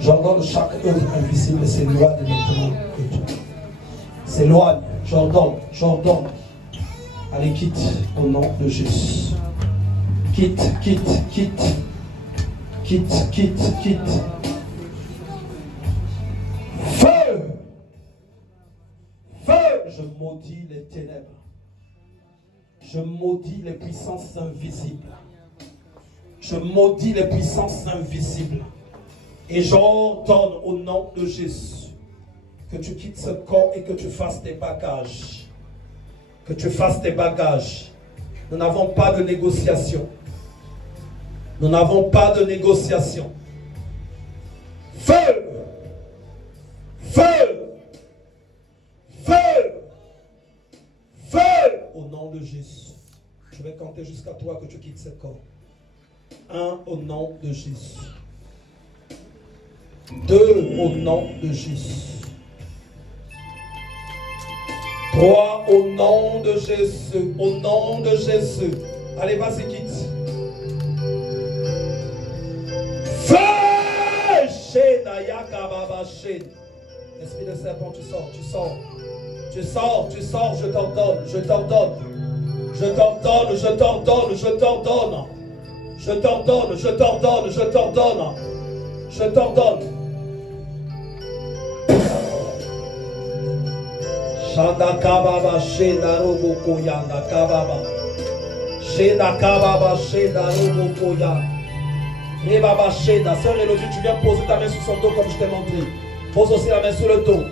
J'ordonne chaque œuvre invisible s'éloigne maintenant. S'éloigne, j'ordonne. Allez, quitte au nom de Jésus. Quitte. Feu! Je maudis les ténèbres. Je maudis les puissances invisibles. Je maudis les puissances invisibles. Et j'ordonne au nom de Jésus que tu quittes ce corps et que tu fasses tes bagages. Que tu fasses tes bagages. Nous n'avons pas de négociation. Nous n'avons pas de négociation. Feu! Au nom de Jésus. Je vais compter jusqu'à toi que tu quittes ce corps. 1 au nom de Jésus. 2 au nom de Jésus. 3 au nom de Jésus. Au nom de Jésus. Allez, vas-y, quitte. Feu! Esprit de serpent, tu sors, je t'ordonne. Shanda kababa sheda robo koyanda kababa. Sheda kababa sheda robo koyanda. Rebaba sheda. Sœur Élodie, tu viens poser ta main sur son dos comme je t'ai montré. Pose aussi la main sur le dos.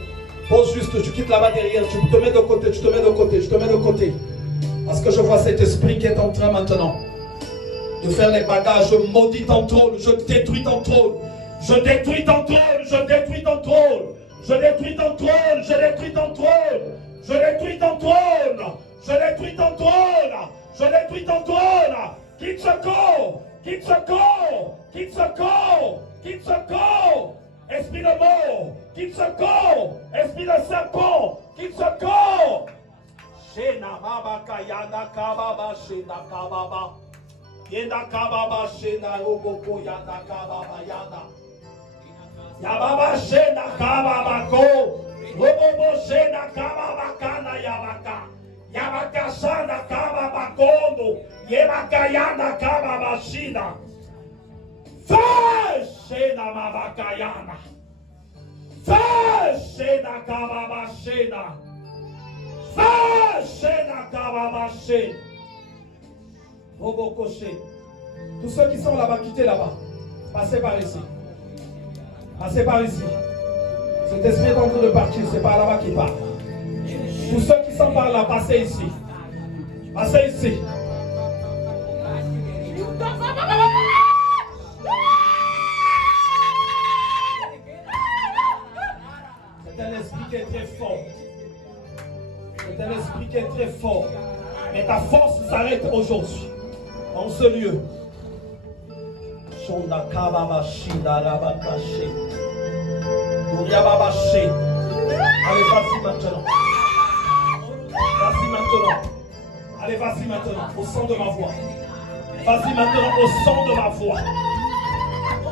Pose juste, tu quittes là-bas derrière, tu te mets de côté, je te mets de côté. Parce que je vois cet esprit qui est en train maintenant de faire les bagages. Je maudis ton trône, je détruis ton trône. Je détruis ton trône. Quitte ce corps. Esprit de mort, quitte ce corps. Esprit de serpent, quitte ce corps. Shena baba kayana kababa shena kababa. Yenda kababa shena roboko yanda kababa yanda. Yababa shena kababa ko. Robobo shena kababa kana yabaka. Yabaka shana kababa kondo. Yebaka yanda kababa shina. Feu shena mabakayana. Feu shena kababa shena. Feu shena kababa shena. Roboko shena. Tous ceux qui sont là-bas, quittez là-bas. Passez par ici. Cet esprit est en train de partir, c'est par là-bas qu'il part. Tous ceux qui sont par là, passez ici. C'est un esprit qui est très fort. Mais ta force s'arrête aujourd'hui. En ce lieu. Allez, vas-y maintenant, au son de ma voix. Vas-y maintenant, au son de ma voix.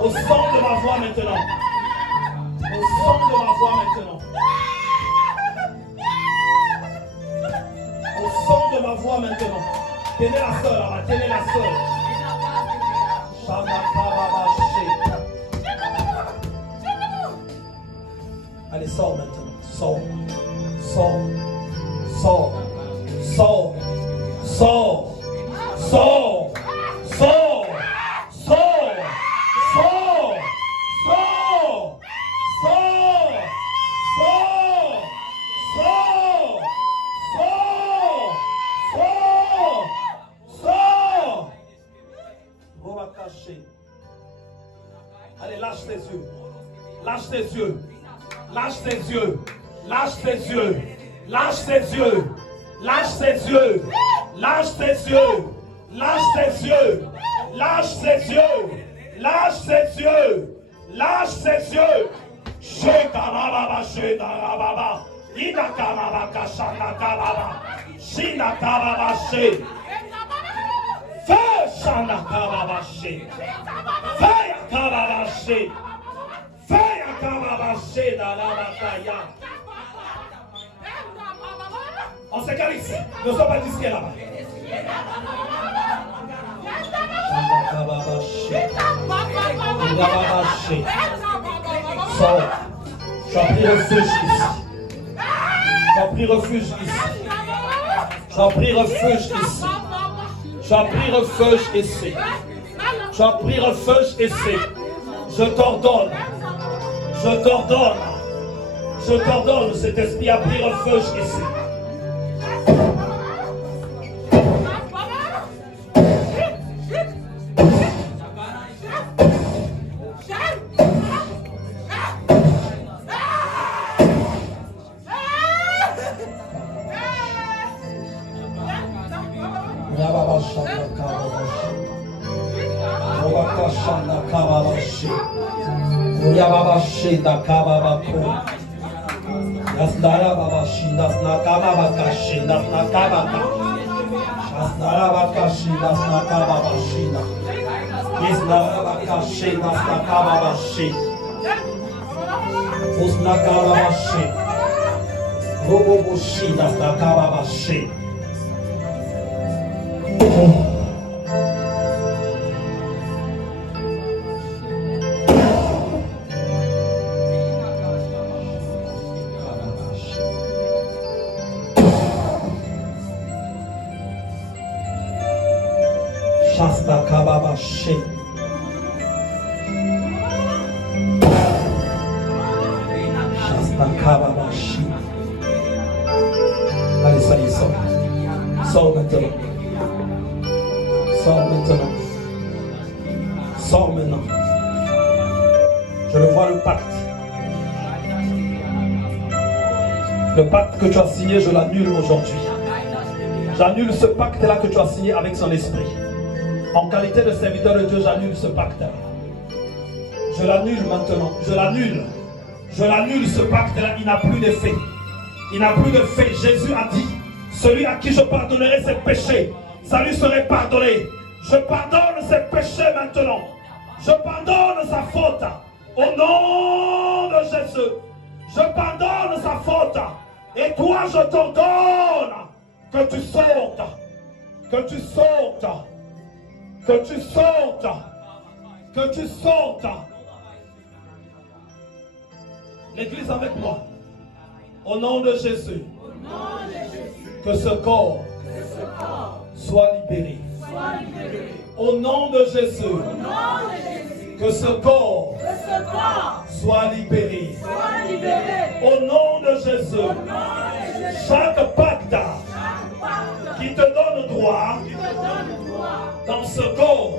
Au son de ma voix maintenant. Tenez la sœur là-bas, tenez la sœur. Allez, sors maintenant. Sors. Allez, lâche tes yeux. Lâche tes yeux. Lâche tes yeux. Lâche tes yeux. Lâche tes yeux. Lâche tes yeux. Lâche tes yeux. Lâche tes yeux. Lâche tes yeux. Lâche tes yeux. Lâche tes yeux. Shekarababa shekarababa. Inakarababa kashanakababa. Shinakababa she. Feu shanakababa she. Feu kababaché. Fais à kababaché dans la bataille. On se calme ici. Ne sois pas disqué là-bas. Sors. Tu as pris refuge ici. Tu as pris refuge ici. Tu as pris refuge ici. Tu as pris refuge ici. Tu as pris refuge ici. Je t'ordonne. Je t'ordonne. Je t'ordonne. Cet esprit a pris refuge ici. Allez, ça y est, sors. Sors maintenant. Sors maintenant. Sors maintenant. Je le vois, le pacte. Le pacte que tu as signé, je l'annule aujourd'hui. J'annule ce pacte-là que tu as signé avec son esprit. En qualité de serviteur de Dieu, j'annule ce pacte-là. Je l'annule maintenant. Je l'annule. Je l'annule ce pacte-là. Il n'a plus d'effet. Il n'a plus de fait. Jésus a dit, celui à qui je pardonnerai ses péchés, ça lui serait pardonné. Je pardonne ses péchés maintenant. Je pardonne sa faute. Au nom de Jésus. Je pardonne sa faute. Et toi, je t'ordonne que tu sortes. Que tu sortes. Que tu sortes. Que tu sortes. L'église avec moi. Au nom de Jésus. Que ce corps soit libéré. Au nom de Jésus. Que ce corps soit libéré. Au nom de Jésus. Chaque pacte qui te donne droit dans ce corps,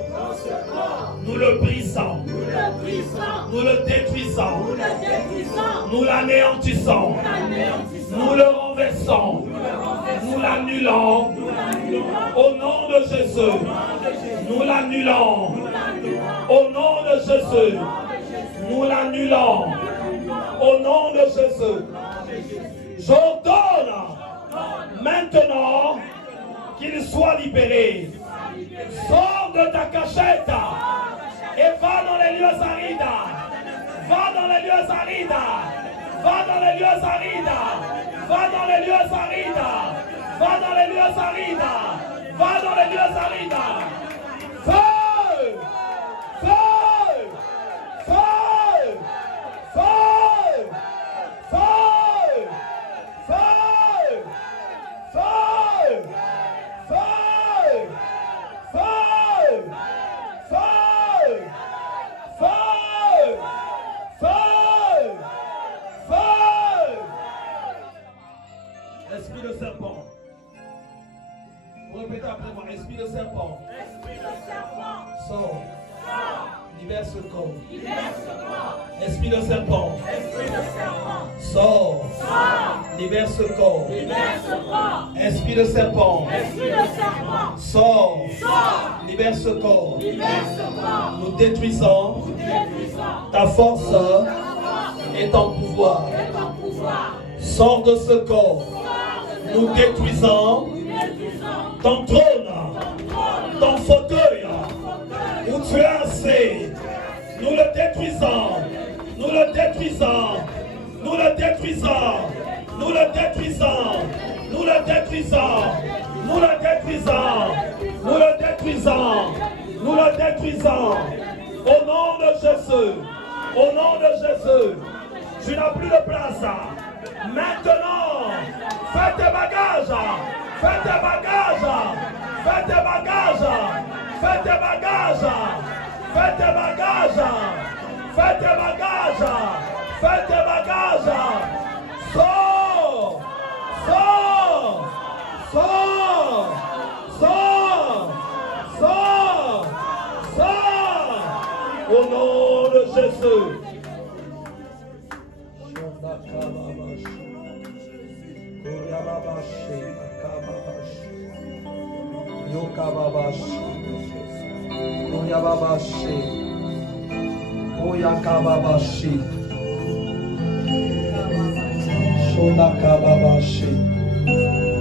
nous le brisons, nous le détruisons, nous l'anéantissons, nous le renversons, nous l'annulons. Au nom de Jésus, nous l'annulons. Au nom de Jésus, nous l'annulons. Au nom de Jésus, j'ordonne maintenant qu'il soit libéré. Sors de ta cachette et va dans les lieux arides. Va dans les lieux arides. Va dans les lieux arides. Va dans les lieux arides. Va dans les lieux arides. Va dans les lieux arides. Feu! Feu! Feu! Feu! Feu! Feu! Feu! Feu! Feu! Feu! Feu! Feu! Feu! Esprit de serpent. Vous répétez après moi. Esprit de serpent. Esprit de serpent. Sors. Libère ce corps. Esprit de serpent. Sors. Libère ce corps. Esprit de serpent. Sors. Libère ce corps. Nous détruisons ta force et ton pouvoir. Sors de ce corps. Nous détruisons ton trône, ton fauteuil où tu es assis. Nous le détruisons. Nous le détruisons. Nous le détruisons. Nous le détruisons. Nous le détruisons. Nous le détruisons. Nous le détruisons. Nous le détruisons. Au nom de Jésus. Au nom de Jésus. Tu n'as plus de place. Maintenant, fais tes bagages. Fais tes bagages. Fais tes bagages. Fais tes bagages. Fais tes bagages. Fais tes bagages. Fais tes bagages. Sors. Sors. Sors. Sors. Sors. Sors. Au nom de Jésus.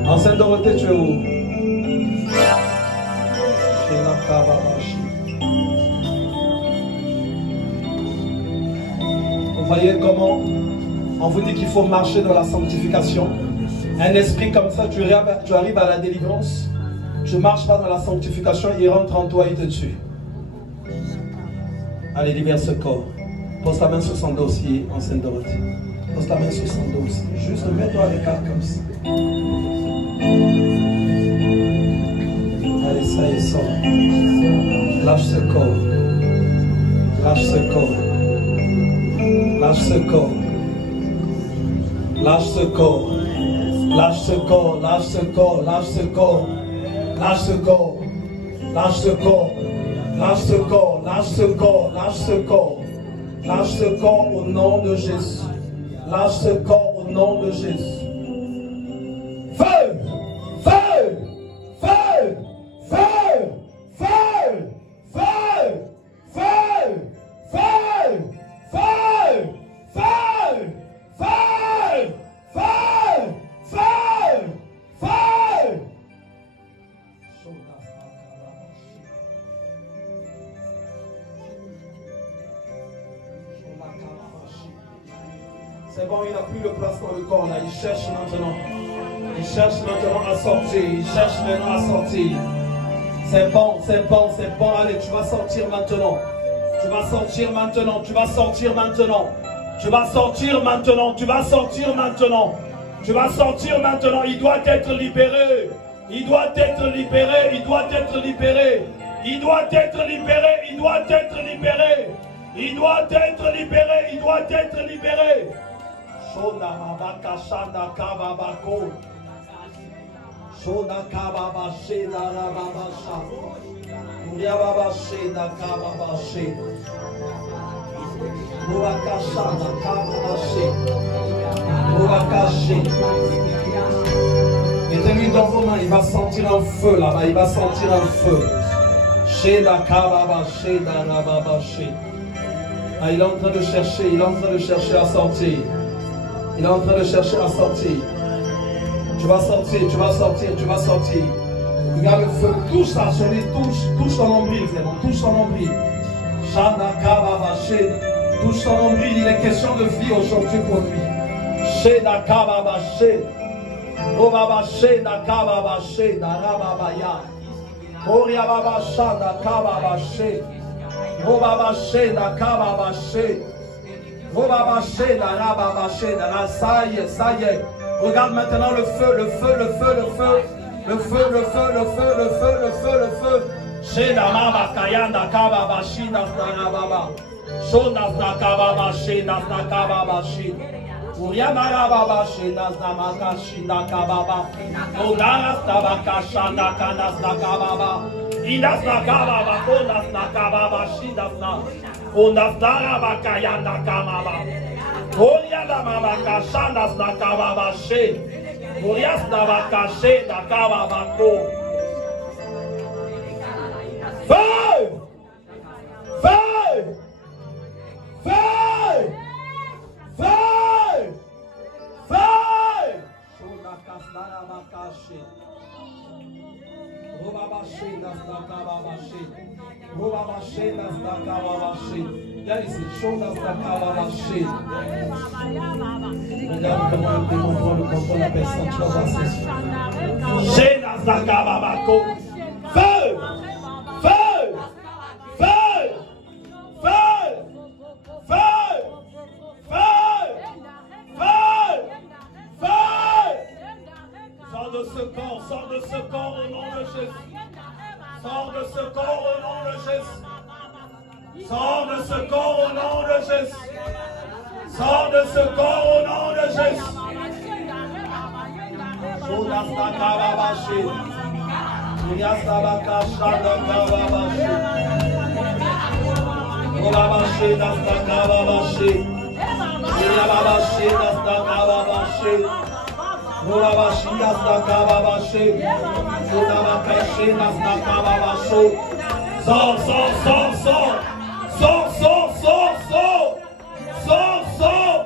Enceinte Dorothée, tu es où? Vous voyez comment on vous dit qu'il faut marcher dans la sanctification. Un esprit comme ça, tu arrives à la délivrance, tu ne marches pas dans la sanctification, il rentre en toi, il te tue. Allez, libère ce corps. Pose ta main sur son dossier, enceinte Dorothée. Pose ta main sur son dossier. Juste mets-toi à l'écart comme ça. Allez, ça y est, sort. Lâche ce corps. Lâche ce corps. Lâche ce corps. Lâche ce corps. Lâche ce corps. Lâche ce corps. Lâche ce corps. Lâche ce corps. Lâche ce corps. Lâche ce corps. Lâche ce corps. Lâche ce corps. Lâche ce corps au nom de Jésus. Lâche ce corps au nom de Jésus. Feu! Feu! Feu! Feu! Feu! Feu! Feu! Feu! Feu! Feu! Feu! Feu! Feu! Feu! C'est bon, il n'a plus de place dans le corps là. Il cherche maintenant. Il cherche maintenant à sortir. Il cherche maintenant à sortir. C'est bon, c'est bon, c'est bon. Allez, tu vas sortir maintenant. Tu vas sortir maintenant. Tu vas sortir maintenant. Tu vas sortir maintenant. Tu vas sortir maintenant. Tu vas sortir maintenant. Il doit être libéré. Il doit être libéré. Il doit être libéré. Il doit être libéré. Il doit être libéré. Il doit être libéré. Il doit être libéré. Shona Mabaka Shanda Kababako. Shona Kababa Sheda Rababasha. Muriababa Sheda Kababashe. Muraka Shanda Kababashe. Murakashi. Mettez-lui dans vos mains, il va sentir un feu là-bas, il va sentir un feu. Sheda Kababa Sheda Rababashe. Ah, il est en train de chercher, il est en train de chercher à sortir. Il est en train de chercher à sortir. Tu vas sortir, tu vas sortir, tu vas sortir. Regarde le feu, touche ça, chérie, touche ton nombril, vraiment, touche ton nombril. Shanda Kababa Sheda. Touche ton nombril, il est question de vie aujourd'hui pour lui. Sheda Kababa Sheda. Robaba Sheda Kababa Sheda Rababaya. Oriababa Shanda Kababa Sheda. Robaba Sheda Kababa Sheda. Robaba Sheda Rababa Sheda. Là, ça y est, ça y est. Regarde maintenant le feu, le feu, le feu, le feu. Le feu, le feu, le feu, le feu, le feu, le feu. Sheda Mama Kayanda Kababa Shida Rababa. Shona Kababa Sheda Kababa Sheda. Uriamara Baba Sheda Namaka Shida Kababa. Onaras Tabaka Shanda Kanas Nakababa. Inas Nakababa, Onas Nakababa Shida Na. Onas Narabaka Yanda Kababa. Oriana Mamaka Shandas Nakababa She. Urias Nabaka Sheda Kababa Ko. Feu! Feu! Feu! Feu! Feu! Shonakasnarabakashi. Robabashi Nasnakababashi. Robabashi Nasnakababashi. Viens ici, regarde comment le démon prend le contrôle de la personne, tu vas voir c'est sûr. Feu! Feu! Feu! Feu! Feu! Feu! Feu! Feu! Sors de ce corps au nom de Jésus. Sors de ce corps au nom de Jésus. Sors de ce corps au nom de Jésus. Sors de ce corps au nom de Jésus. Sors, sors, sors, sors. Sors, sors, sors, sors. Sors, sors.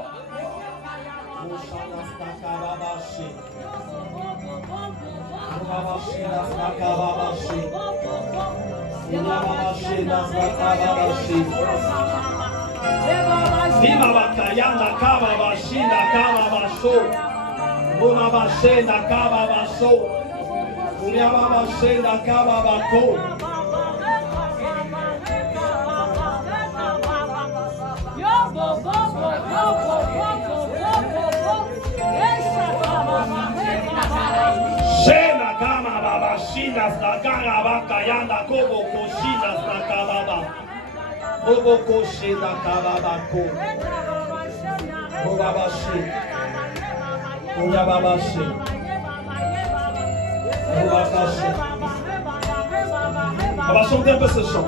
On va chanter un peu ce chant.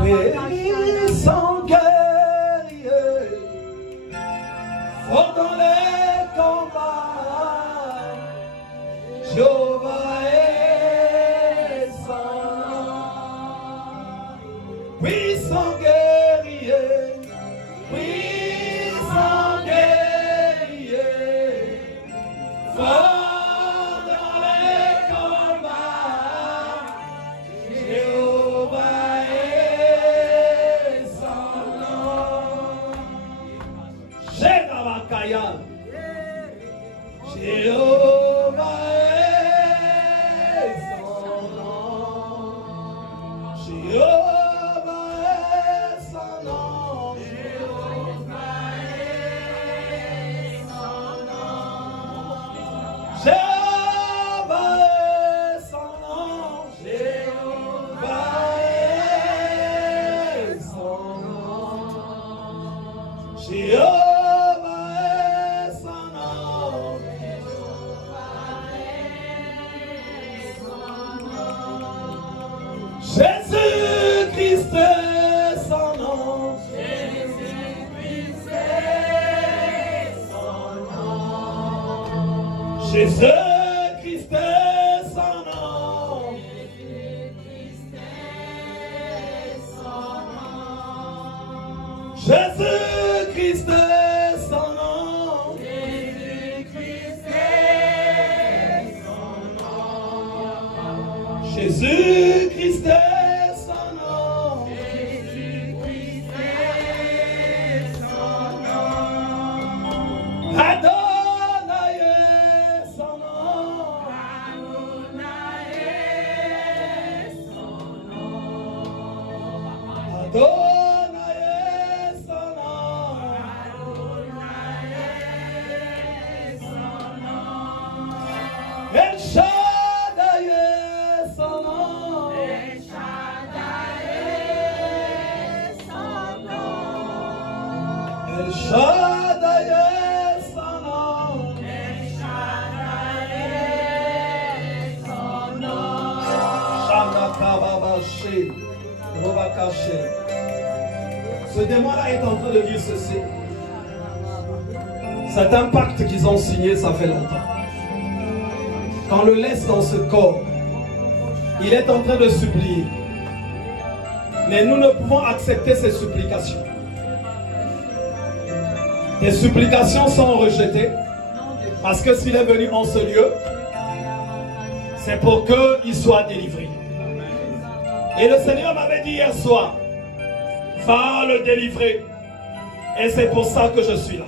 Puissant guerrier, fort dans les combats, Jéhovah est son nom. Puissant guerrier, fort. Jésus-Christ est son nom. Jésus-Christ est son nom. Jésus-Christ est son nom. Jésus-Christ est son nom. Jésus-Christ est son nom. Adonai est son nom. Adonai est son nom. Adonai est son nom. Adonai est son nom. El Shaddai est son nom. El Shaddai est son nom. El Shaddai est son nom. El Shaddai est son nom. Shandakababashi, Robakashi. Ce démon-là est en train de dire ceci. Cet impact qu'ils ont signé, ça fait longtemps. Quand on le laisse dans ce corps, il est en train de supplier. Mais nous ne pouvons accepter ces supplications. Tes supplications sont rejetées. Parce que s'il est venu en ce lieu, c'est pour qu'il soit délivré. Et le Seigneur m'avait dit hier soir va le délivrer. Et c'est pour ça que je suis là.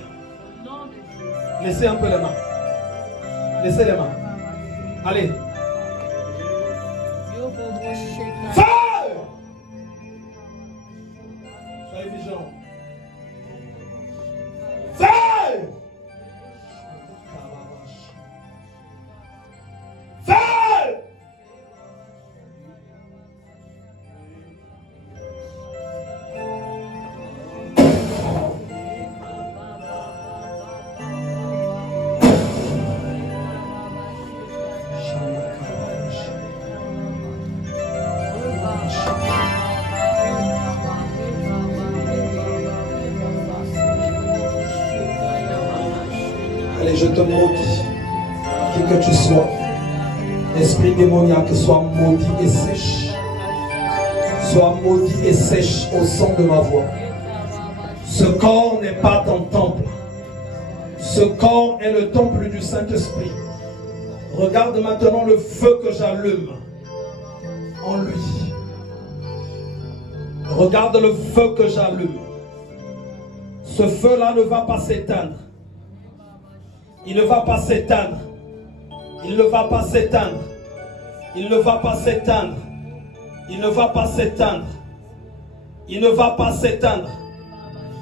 Laissez un peu les mains. Laissez les mains. Allez. Feu! Soyez vigilants. Feu! Feu! Allez, je te maudis. Qui que tu sois, esprit démoniaque, sois maudit et sèche. Sois maudit et sèche au son de ma voix. Ce corps n'est pas ton temple. Ce corps est le temple du Saint-Esprit. Regarde maintenant le feu que j'allume en lui. Regarde le feu que j'allume. Ce feu-là ne va pas s'éteindre. Il ne va pas s'éteindre. Il ne va pas s'éteindre. Il ne va pas s'éteindre. Il ne va pas s'éteindre. Il ne va pas s'éteindre.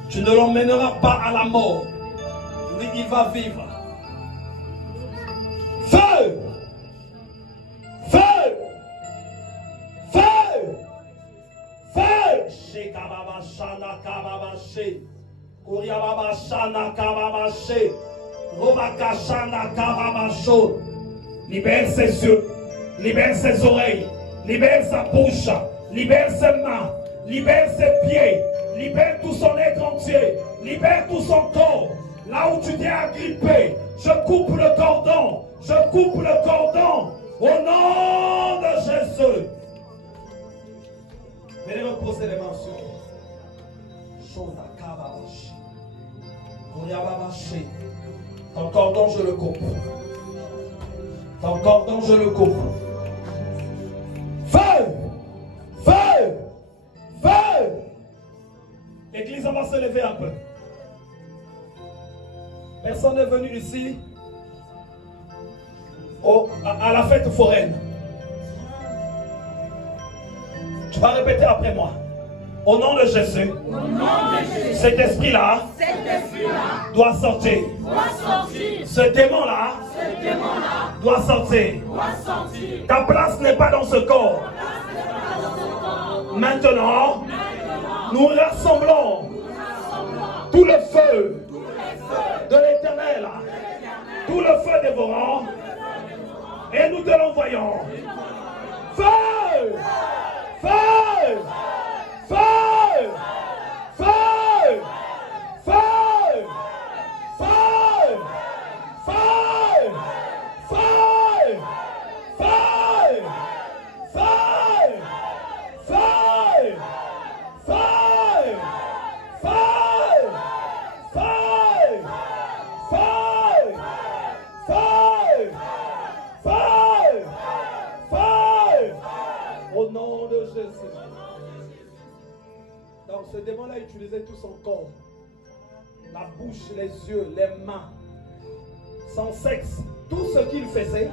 Tu ne l'emmèneras pas à la mort. Lui, il va vivre. Feu! Feu! Feu! Feu! Shekababa shana kababa she. Kuriababa shana kababa she. Robaka shana kababa sho. Libère ses yeux. Libère ses oreilles. Libère sa bouche. Libère ses mains. Libère ses pieds. Libère tout son être entier. Libère tout son corps. Là où tu t'es agrippé, je coupe le cordon. Je coupe le cordon. Au nom de Jésus. Venez reposer les mains sur lui. Ton cordon, je le coupe. Ton cordon, je le coupe. Feu! Feu! Feu! L'église, on va se lever un peu. Personne n'est venu ici à la fête foraine. Tu vas répéter après moi. Au nom de Jésus, cet esprit-là doit sortir. Ce démon-là doit sortir. Ta place n'est pas dans ce corps. Maintenant, nous rassemblons tout le feu de l'Éternel, tout le feu dévorant, et nous te l'envoyons. Feu! Feu! Feu! Feu! Feu! Feu! Feu! Feu! Feu! Feu! Feu! Feu! Au nom de Jésus. Donc ce démon-là utilisait tout son corps. La bouche, les yeux, les mains. Son sexe. Tout ce qu'il faisait,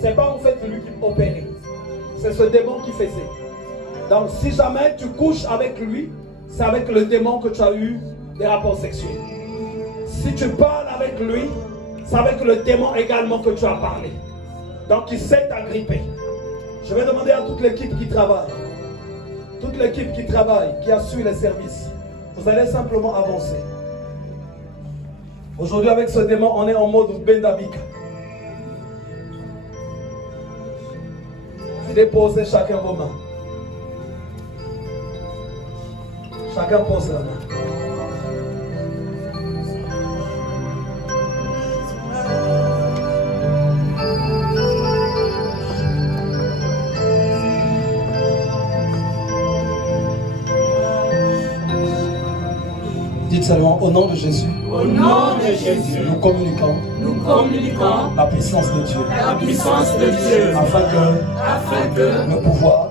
c'est pas en fait lui qui opérait. C'est ce démon qui faisait. Donc si jamais tu couches avec lui, c'est avec le démon que tu as eu des rapports sexuels. Si tu parles avec lui, c'est avec le démon également que tu as parlé. Donc il s'est agrippé. Je vais demander à toute l'équipe qui travaille, qui assure les services, vous allez simplement avancer. Aujourd'hui avec ce démon, on est en mode Bendabika. Déposez chacun vos mains. Chacun pose la main. Dites seulement au nom de Jésus. Au nom de Jésus. Nous communiquons. Nous communiquons la puissance de Dieu. La puissance de Dieu. Afin que le pouvoir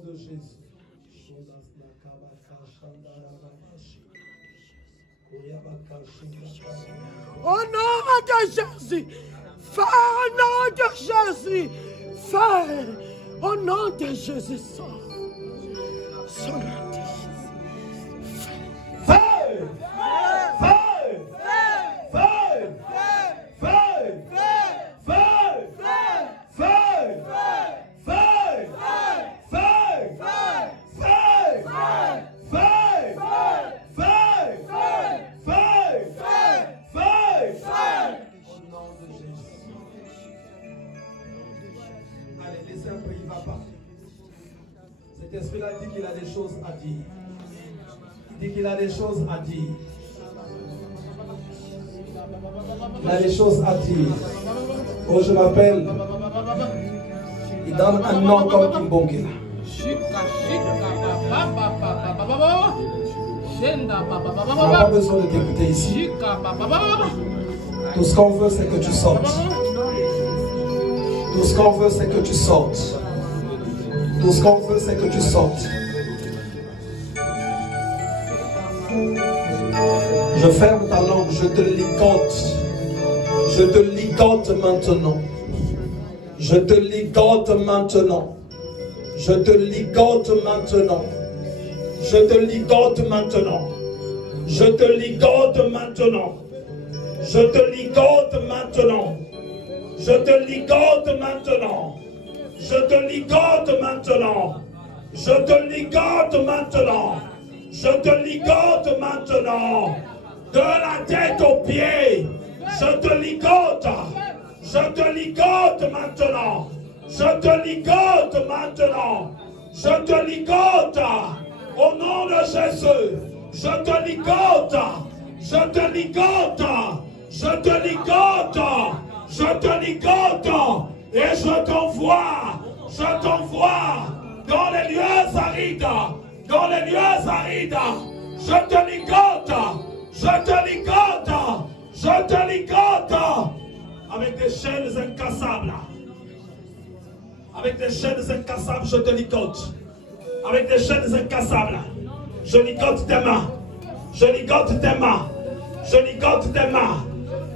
Au nom de Jésus, fais au nom de Jésus, fais au nom de Jésus, sors. Son nom de Jésus. Feu! Feu! Feu! Feu! Feu! Feu! Allez, laissez un peu, il va pas. Cet esprit-là dit qu'il a des choses à dire. Il dit qu'il a des choses à dire. Il a des choses à dire. Oh, je m'appelle. Il donne un nom comme Kimbongela. On n'a pas besoin de t'écouter ici. Tout ce qu'on veut, c'est que tu sortes. Tout ce qu'on veut, c'est que tu sortes. Tout ce qu'on veut, c'est que tu sortes. Je ferme ta langue, je te ligote. Je te ligote maintenant. Je te ligote maintenant. Je te ligote maintenant. Je te ligote maintenant. Je te ligote maintenant. Je te ligote maintenant. Je te ligote maintenant. Je te ligote maintenant. Je te ligote maintenant. Je te ligote maintenant. De la tête aux pieds. Je te ligote. Je te ligote maintenant. Je te ligote maintenant. Je te ligote. Au nom de Jésus. Je te ligote. Je te ligote. Je te ligote. Je te ligote. Et je t'envoie. Je t'envoie dans les lieux arides. Dans les lieux arides. Je te ligote. Je te ligote. Je te ligote. Avec des chaînes incassables. Avec des chaînes incassables, je te ligote. Avec des chaînes incassables. Je ligote tes mains. Je ligote tes mains. Je ligote tes mains.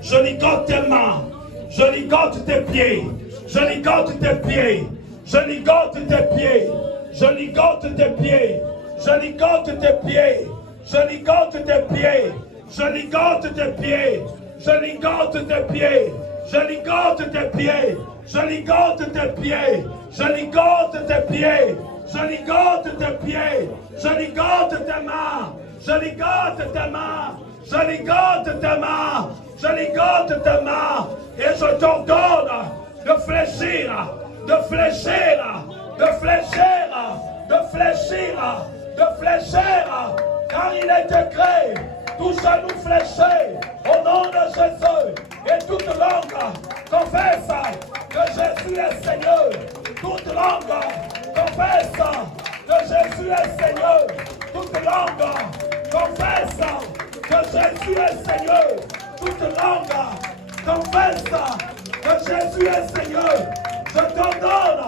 Je ligote tes mains. Je ligote tes pieds. Je ligote tes pieds. Je ligote tes pieds. Je ligote tes pieds. Je ligote tes pieds. Je ligote tes pieds. Je ligote tes pieds. Je ligote tes pieds. Je ligote tes pieds. Je ligote tes pieds. Je ligote tes pieds. Je ligote tes pieds. Je ligote tes mains. Je ligote tes mains. Je ligote tes mains. Je ligote tes mains. Et je t'ordonne de fléchir. De fléchir. De fléchir. De fléchir. De fléchir. Car il est écrit. Tout genou fléché au nom de Jésus. Et toute langue confesse que Jésus est Seigneur. Toute langue confesse que Jésus est Seigneur. Toute langue confesse que Jésus est Seigneur. Toute langue confesse que Jésus est Seigneur. Je t'ordonne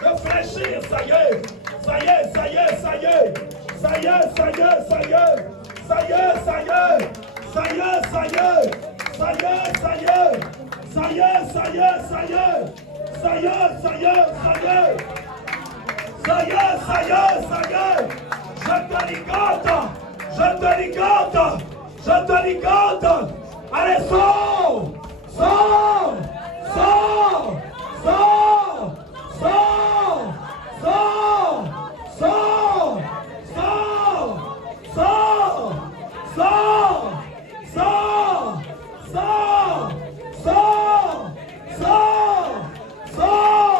de fléchir. Ça y est. Ça y est, ça y est, ça y est. Ça y est, ça y est, ça y est. Ça y est, ça y est. Ça y est, ça y est. Ça y est, ça y est. Ça y est, ça y est, ça y est. Ça y est, ça y est, ça y est. Ça y est, ça y est, ça y est. Je te ligote. Je te ligote. Je te ligote. Allez, sors. Sors. Sors. Sors. Sors. Sors. Sors. Sors. Sors. Sors. Sors. Sors. Sors. Sors.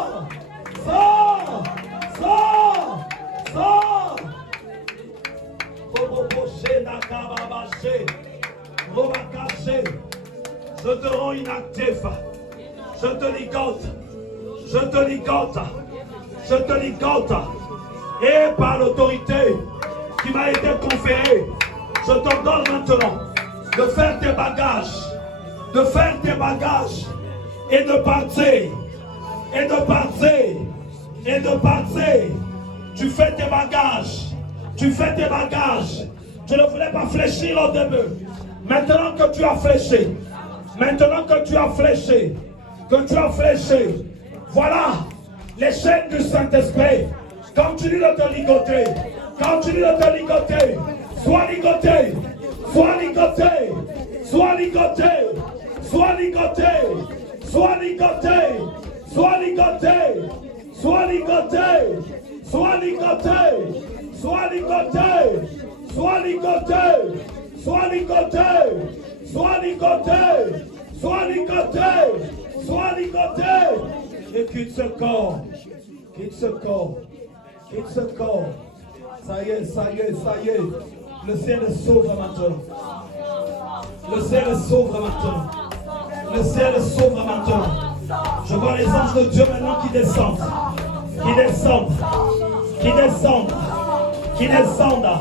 Sors. Sors. Sors. Sors. Je te rends inactif. Je te ligote. Je te ligote. Je te ligote. Et par l'autorité qui m'a été conférée, je t'ordonne maintenant de faire tes bagages. De faire tes bagages. Et de partir. Et de partir. Et de partir. Tu fais tes bagages. Tu fais tes bagages. Tu ne voulais pas fléchir au début. Maintenant que tu as fléché, maintenant que tu as fléché, voilà les chaînes du Saint-Esprit. Continue de te ligoter. Continue de te ligoter. Sois ligoté. Sois ligoté. Sois ligoté. Sois ligoté. Sois ligoté. Sois ligoté. Sois ligoté. Sois ligoté. Sois ligoté. Sois ligoté. Sois ligoté. Sois ligoté. Sois ligoté. Sois ligoté. Et quitte ce corps. Quitte ce corps. Quitte ce corps. Ça y est, ça y est, ça y est. Le ciel s'ouvre maintenant. Le ciel s'ouvre maintenant. Le ciel s'ouvre maintenant. Je vois les anges de Dieu maintenant qui descendent. Qui descendent. Qui descendent. Qui descendent.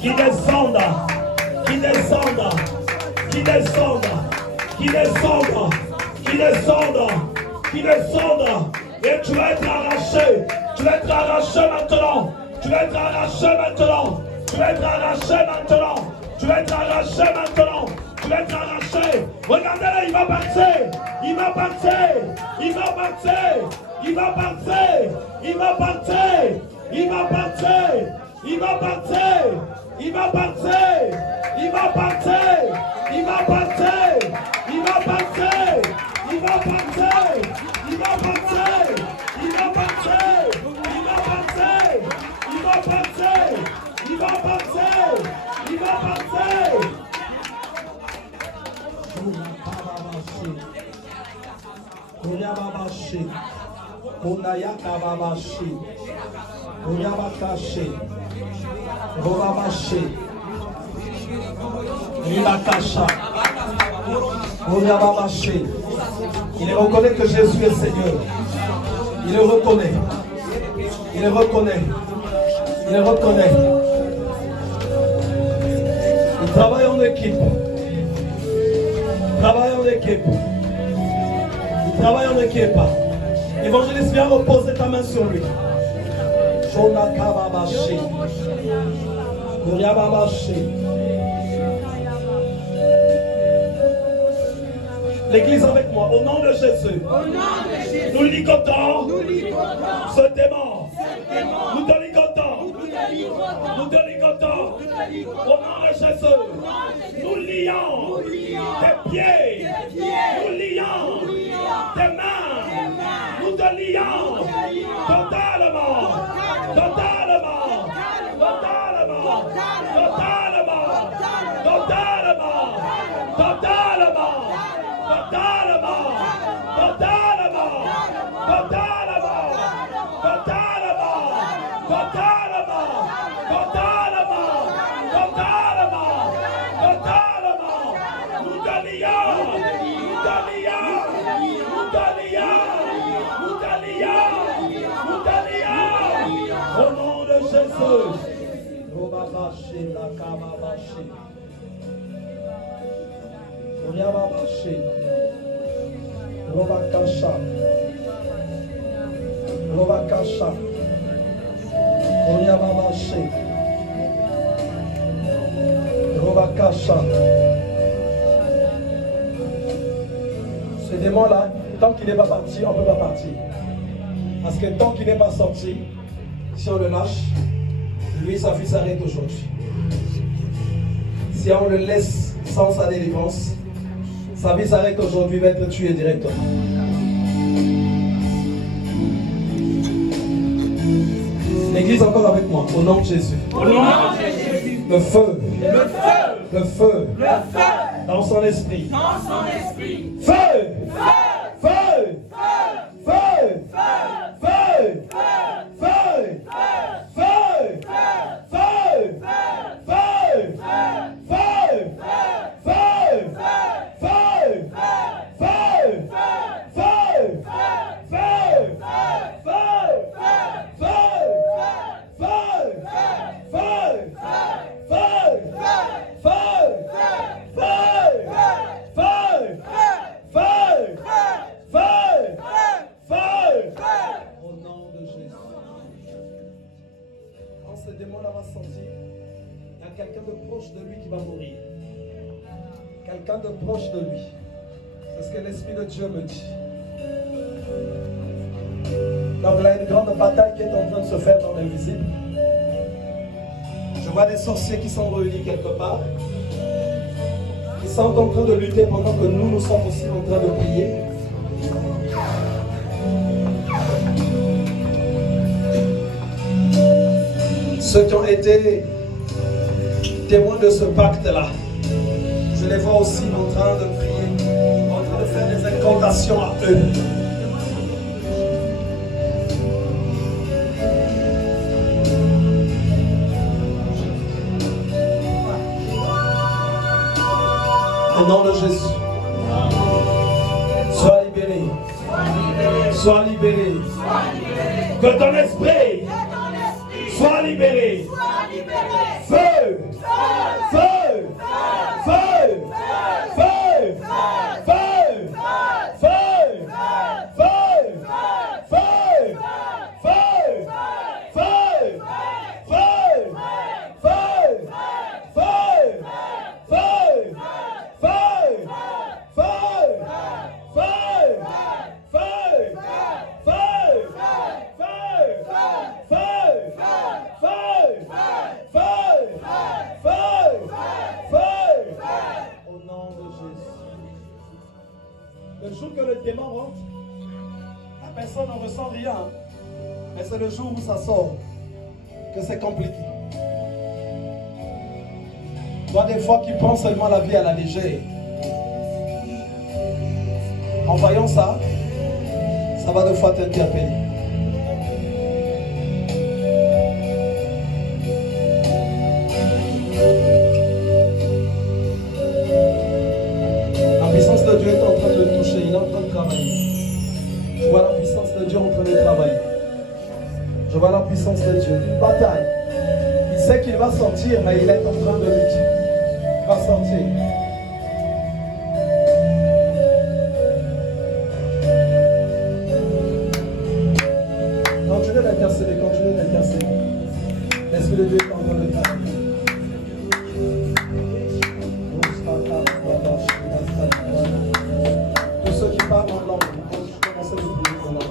Qui descendent. Qui descendent. Qui descendent. Qui descendent. Qui descendent. Qui descendent. Et tu vas être arraché. Tu vas être arraché maintenant. Tu vas être arraché maintenant. Tu vas être arraché maintenant. Tu vas être arraché maintenant. Tu vas être arraché. Regardez-le, il va partir. Il va partir. Il va partir. Il va partir. Il va partir. Il va partir. Il va partir. Il va partir. Il va partir. Il va partir. Il va partir. Il va partir. Il va partir. Il va partir. Il va partir. Il va partir. Il va partir. Il va partir. Koyababashi. Konayakababashi. Koyabakashi. Robabashi. Ribakasha. Koyababashi. Il reconnaît que Jésus est Seigneur. Il le reconnaît. Il le reconnaît. Il le reconnaît. Il travaille en équipe. Il travaille en équipe. Il travaille en équipe. Évangéliste, viens reposer ta main sur lui. Shonakababashi. Koyababashi. L'église avec moi, au nom de Jésus. Nous ligotons ce démon. Nous te ligotons. Nous te ligotons. Au nom de Jésus. Nous lions tes pieds. Nous lions tes mains. Nous te lions totalement. Totalement. Totalement. Totalement. Totalement. Totalement. Totalement, totalement, totalement, totalement, totalement, totalement, totalement, totalement, nous te lions, nous te lions, nous te lions, nous te lions, nous te lions, au nom de Jésus. Robabashi, Lakababashi. Yababashi, Robakasha, Robakasha, Yababashi, Robakasha. Ce démon-là, tant qu'il n'est pas parti, on ne peut pas partir. Parce que tant qu'il n'est pas sorti, si on le lâche, lui, sa vie s'arrête aujourd'hui. Si on le laisse sans sa délivrance, sa vie s'arrête aujourd'hui, va être tué directement. L'église encore avec moi, au nom de Jésus. Au nom de Jésus. Le feu. Le feu. Le feu. Le feu. Dans son esprit. Dans son esprit. Feu. Feu. Feu. Feu. Feu. Feu. Feu. Feu. Feu. Feu. démon là va sentir, il y a quelqu'un de proche de lui qui va mourir. Quelqu'un de proche de lui. C'est ce que l'Esprit de Dieu me dit. Donc là, il y a une grande bataille qui est en train de se faire dans l'invisible. Je vois des sorciers qui sont réunis quelque part. Ils sont en train de lutter pendant que nous sommes aussi en train de prier. Ceux qui ont été témoins de ce pacte-là, je les vois aussi en train de prier, en train de faire des incantations à eux. Au nom de Jésus, sois libéré. Sois libéré. Que ton esprit soit libéré. Feu. Feu. Feu. Feu. Feu. Feu. Feu. Le jour que le démon rentre, la personne ne ressent rien. Mais c'est le jour où ça sort que c'est compliqué. Toi, des fois, qui prends seulement la vie à la légère. En voyant ça, ça va deux fois t'interpeller. La puissance de Dieu est en train de le toucher, il est en train de travailler. Je vois la puissance de Dieu en train de travailler. Je vois la puissance de Dieu, une bataille. Il sait qu'il va sortir, mais il est en train de lutter. Il va sortir. Continuez d'intercéder, continuez d'intercéder. L'Esprit de Dieu est en train de travailler. Tous ceux qui parlent en langue, commencez à prier en langue.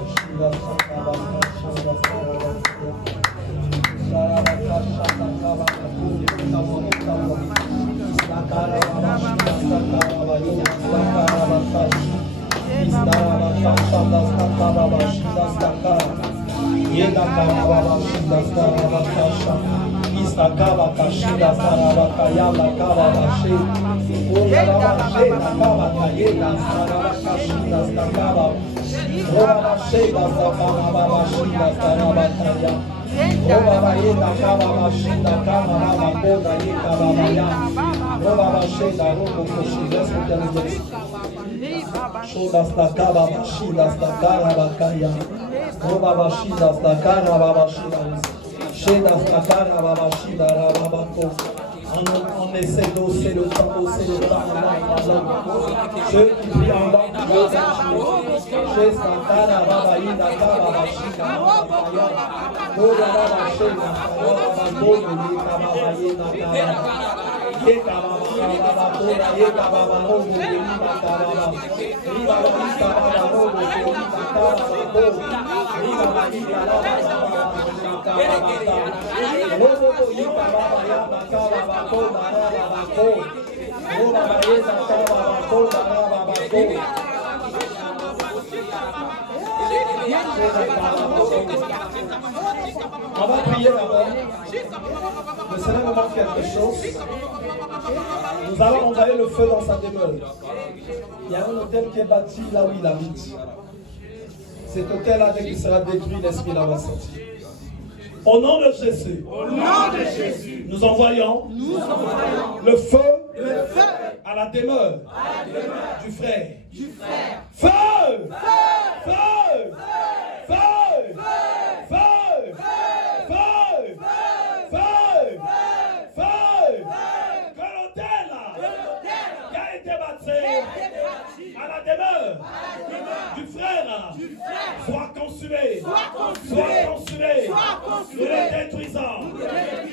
On essaie d'osser le temps, d'osser le temps. Ceux qui prient en langue, on va prier d'abord. Le Seigneur me montre quelque chose. Nous allons envoyer le feu dans sa demeure. Il y a un hôtel qui est bâti là où il habite. Cet hôtel-là, dès qu'il sera détruit, l'esprit là va sortir. Au nom de Jésus, nous envoyons le feu à la demeure du frère. Feu! Feu! Feu! Feu! Feu! Feu! Feu! Que l'hôtel qui a été bâti à la demeure du frère soit consumé. Soit consumé. Nous le détruisons.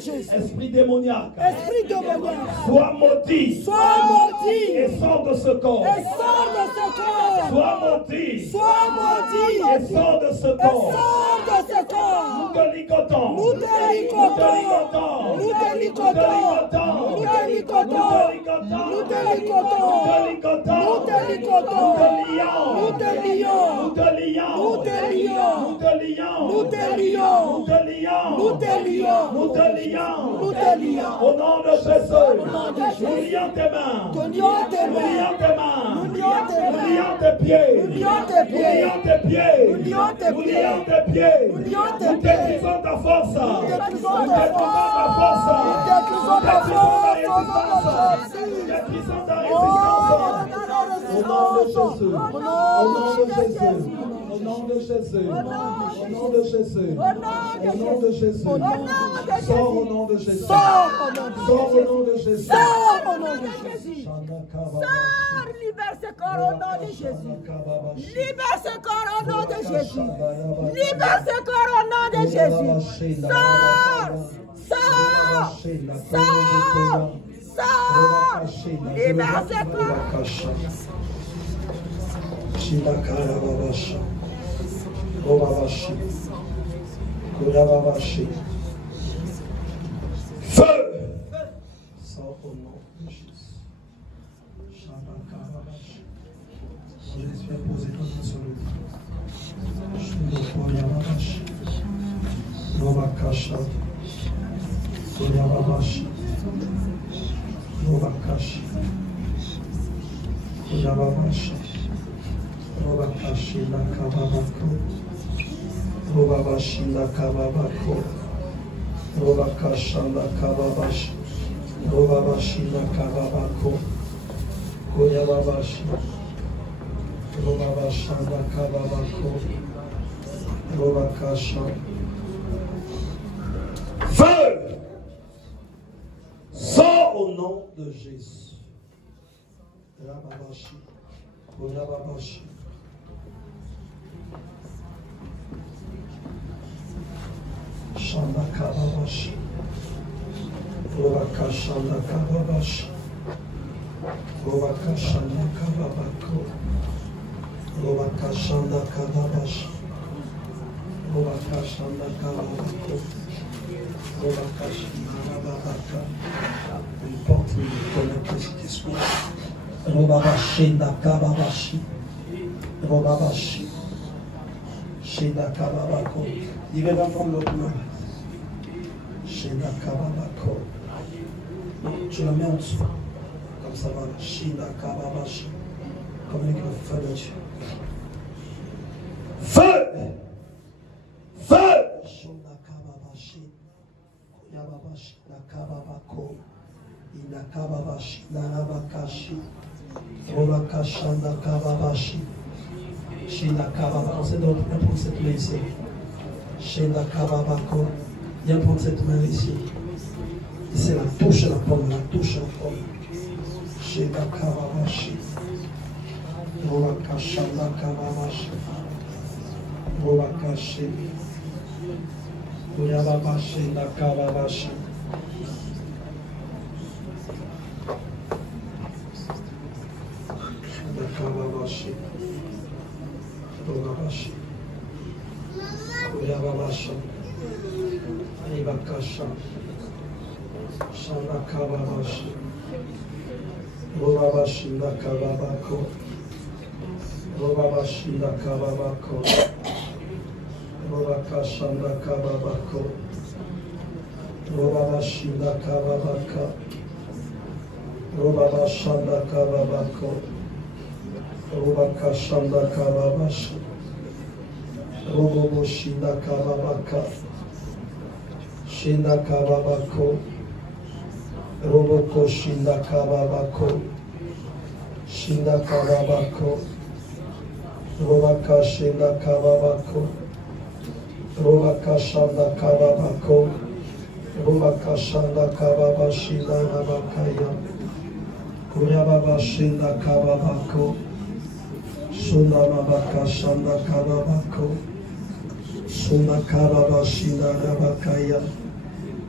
Jésus. Esprit démoniaque. Esprit démoniaque. Sois maudit. Sois maudit. Et sors de ce corps. Et sors de ce corps. Sois maudit. Sois maudit. Et sors de ce Et corps. sors de ce corps. Nous te licotons. Nous te licotons. Nous te licotons. Nous te licotons. Nous te licotons. Nous te licotons. Nous te lions. Nous te lions. Nous te lions. Nous te lions. Nous te lions. Nous te lions. Nous te lions. Nous te lions. Nous te lions. Au nom de Jésus. nom de Jésus. Nous lions tes mains. Nous lions tes Nous mains. lions tes mains. Nous lions tes Nous mains. lions tes pieds. Nous lions tes Nous pieds. lions tes pieds. Nous lions tes Nous pieds. lions tes pieds. Nous lions tes Nous pieds. détruisons ta force. Nous détruisons Nous ta détruisons ta force. force. Nous détruisons ta force au nom de Jésus. Nous détruisons ta Oh, résistance. Au nom de Jésus. Au Au nom nom de de Jésus. Jésus. Au nom de Jésus. Au nom de Jésus. Au nom de Jésus. Au nom de Jésus. Sors au nom de Jésus. Sors au nom de Sors au Jésus. nom de Jésus. Sors au nom de Jésus. Sors, Sors, libère ce corps au nom de Jésus. Libère ce corps au nom de Jésus. Libère ce corps au nom de Jésus. Sors, sors, sors, sors. Libère ce corps. Feu! Sors au nom de Jésus. Jésus, viens poser ton main sur le Feu! Sors au nom de Jésus. Shanda Kababashi. Robaka Shanda Kababashi. Robaka Shanda Kababako. Robaka Shanda Kababashi. Robaka Shanda Kababako. Robaka Shanda Kababaka. Une porte de ton esprit. Robaka Shanda Kababashi. Robabashi. Shanda Kababako. Il va prendre l'autre main. Shenda Kababako. Tu la mets en dessous. Comme ça va. Shenda Kababashi. Communique le feu de Dieu. Feu! Feu! Shenda Kababashi. Yababashi. Nakababako. Inakababashi. Narabakashi. Robakashanda Kababashi. Shenda Kababako. C'est d'autres. Viens prendre cette main ici. Shenda Kababako. Viens prendre cette main ici. C'est la touche à la pomme, la touche à la pomme. Shenda Kababashi. Robakashanda Kababashi. Robakashi. Yababashi Nakababashi. Shenda Kababashi. Robabashi. Yababashi. Ibakasha. Shanda Kababashi. Robabashi Nakababako. Robabashi Nakababako. Robakasha Nakababako. Robabashi Nakababaka. Robabasha Nakababako. Robakasha Nakababashi. Roboboshi Nakababaka. Shinda Kababako. Roboko Shinda Kababako. Shinda Kababako. Robaka Shinda Kababako. Robaka Shanda Kababako. Robaka Shanda Kababashida Rabakaya. Kuyababa Shinda Kababako. Shunda Mabaka Shanda Kababako. Shunda Kababashida Rabakaya.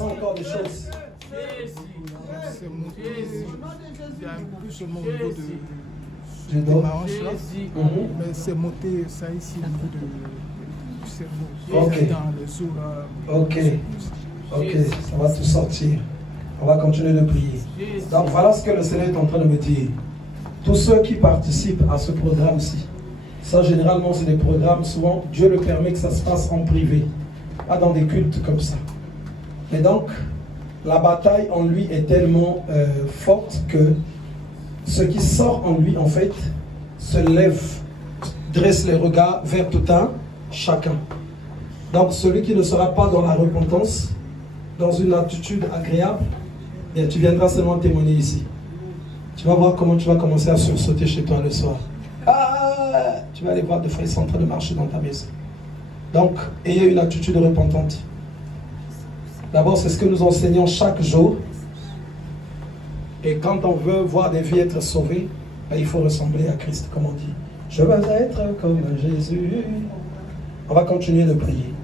Encore des choses. C'est monté, il y a un peu seulement au niveau Du de dos. ma hanche là, mais c'est monté ça ici au niveau du cerveau. Ok. Dans les os là. Ok. Ok, ça va tout sortir. On va continuer de prier. Donc voilà ce que le Seigneur est en train de me dire. Tous ceux qui participent à ce programme-ci, ça généralement c'est des programmes, souvent Dieu le permet que ça se passe en privé, pas dans des cultes comme ça. Mais donc, la bataille en lui est tellement forte que ce qui sort en lui, en fait, se lève, dresse les regards vers tout un chacun. Donc, celui qui ne sera pas dans la repentance, dans une attitude agréable, bien, tu viendras seulement témoigner ici. Tu vas voir comment tu vas commencer à sursauter chez toi le soir. Ah, tu vas aller voir des frères qui sont en train de marcher dans ta maison. Donc, ayez une attitude repentante. D'abord, c'est ce que nous enseignons chaque jour Et quand on veut voir des vies être sauvées, il faut ressembler à Christ, comme on dit. Je veux être comme Jésus. On va continuer de prier.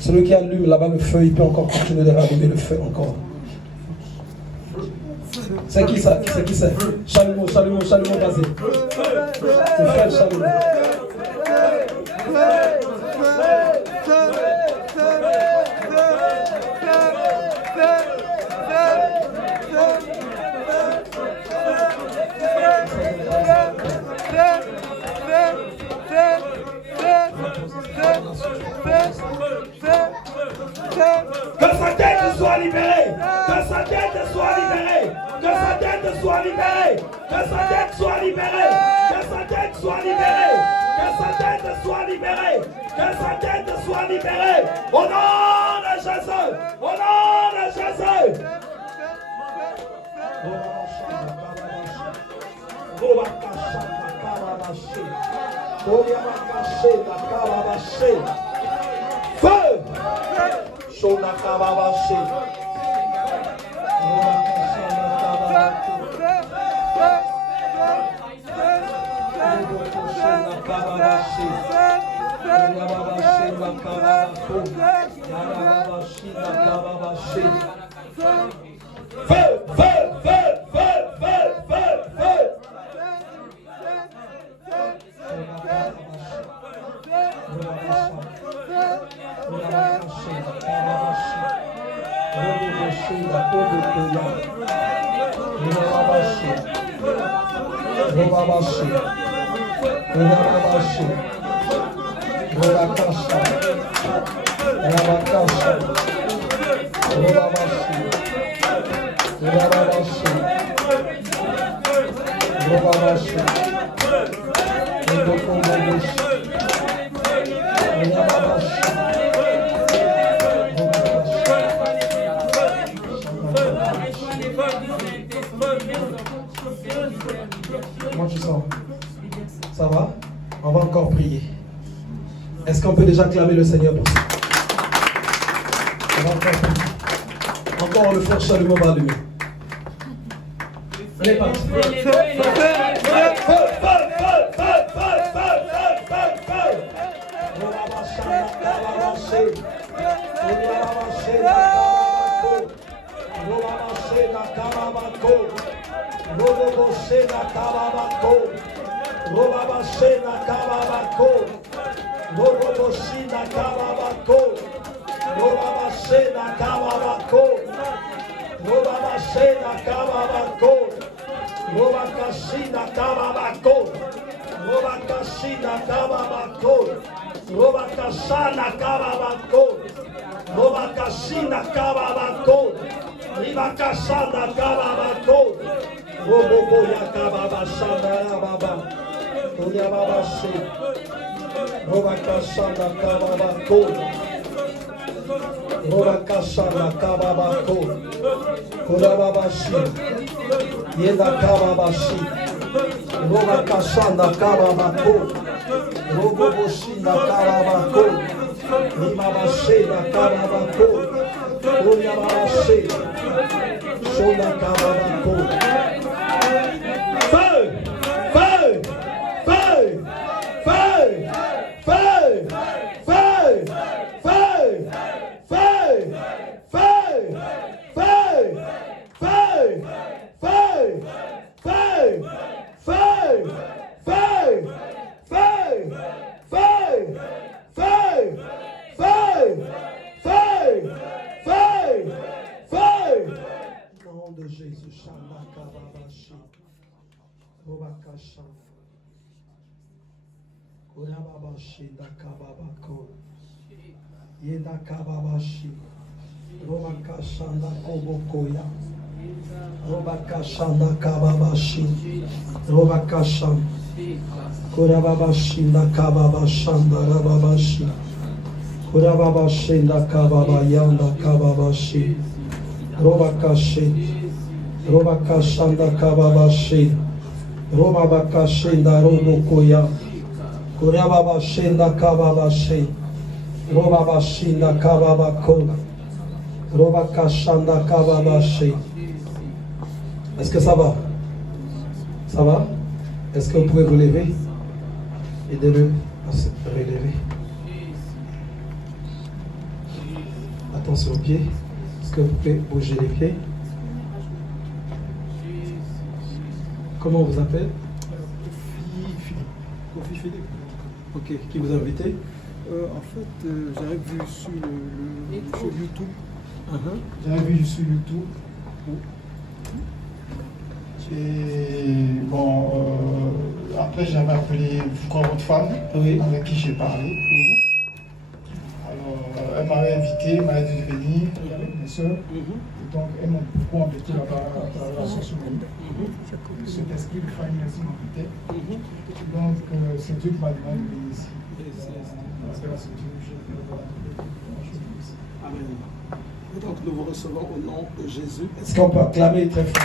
Celui qui allume là-bas le feu, il peut encore continuer de rallumer le feu encore. C'est qui ça? C'est qui ça? Chalumeau, Chalumeau, Chalumeau Gazé. Le frère Chalumeau. Que sa tête soit libérée. Que sa tête soit libérée. Que sa tête soit libérée. Que sa tête soit libérée. Que sa tête soit libérée. Que sa tête soit libérée. Que sa tête soit libérée. Au nom de Jésus. Au nom de Jésus. Feu! Shona Kababashi. Feu, feu, feu, feu, feu, feu, feu. Comment tu sens? Ça va? On va encore prier. Est-ce qu'on peut déjà clamer le Seigneur pour ça? On va encore prier. Encore le frère Chalumeau va allumer. On est parti. Est-ce que ça va? Ça va? Est-ce que vous pouvez vous lever? Aidez-le à se relever. Attention aux pieds. Est-ce que vous pouvez bouger les pieds? Comment on vous appelle? Kofi Philippe. Ok, qui vous a invité? En fait, j'avais vu sur YouTube. J'avais vu sur YouTube. Et bon, après j'avais appelé votre femme, Oui. avec qui j'ai parlé. Alors, elle m'avait invité, elle m'avait dit de venir avec mes soeurs. Et donc, elles m'ont beaucoup embêté là-bas à la social media. Cet esprit de famille aussi m'embêtait. Donc, c'est Dieu qui m'a demandé de venir ici. Grâce à Dieu, je peux voir. Amen. Et donc nous vous recevons au nom de Jésus. Est-ce qu'on peut acclamer très fort?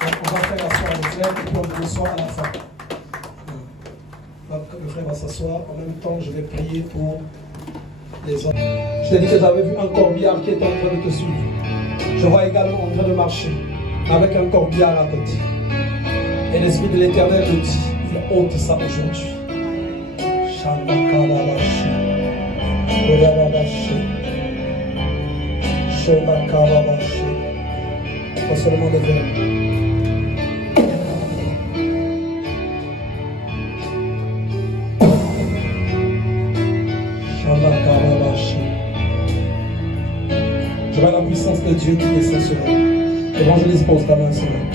Donc on va faire asseoir le frère et puis on vous reçoit à la fin. Donc le frère va s'asseoir. En même temps, je vais prier pour les hommes. Je t'ai dit que j'avais vu un corbillard qui est en train de te suivre. Je vois également en train de marcher avec un corbillard à côté. Et l'Esprit de l'Éternel me dit, il ôte ça aujourd'hui. Shandakalabashi. Odababashi. Shandakalabashi. Pas seulement des verbes. Je vois la puissance de Dieu qui descend sur elle. Évangéliste, pose ta main sur elle.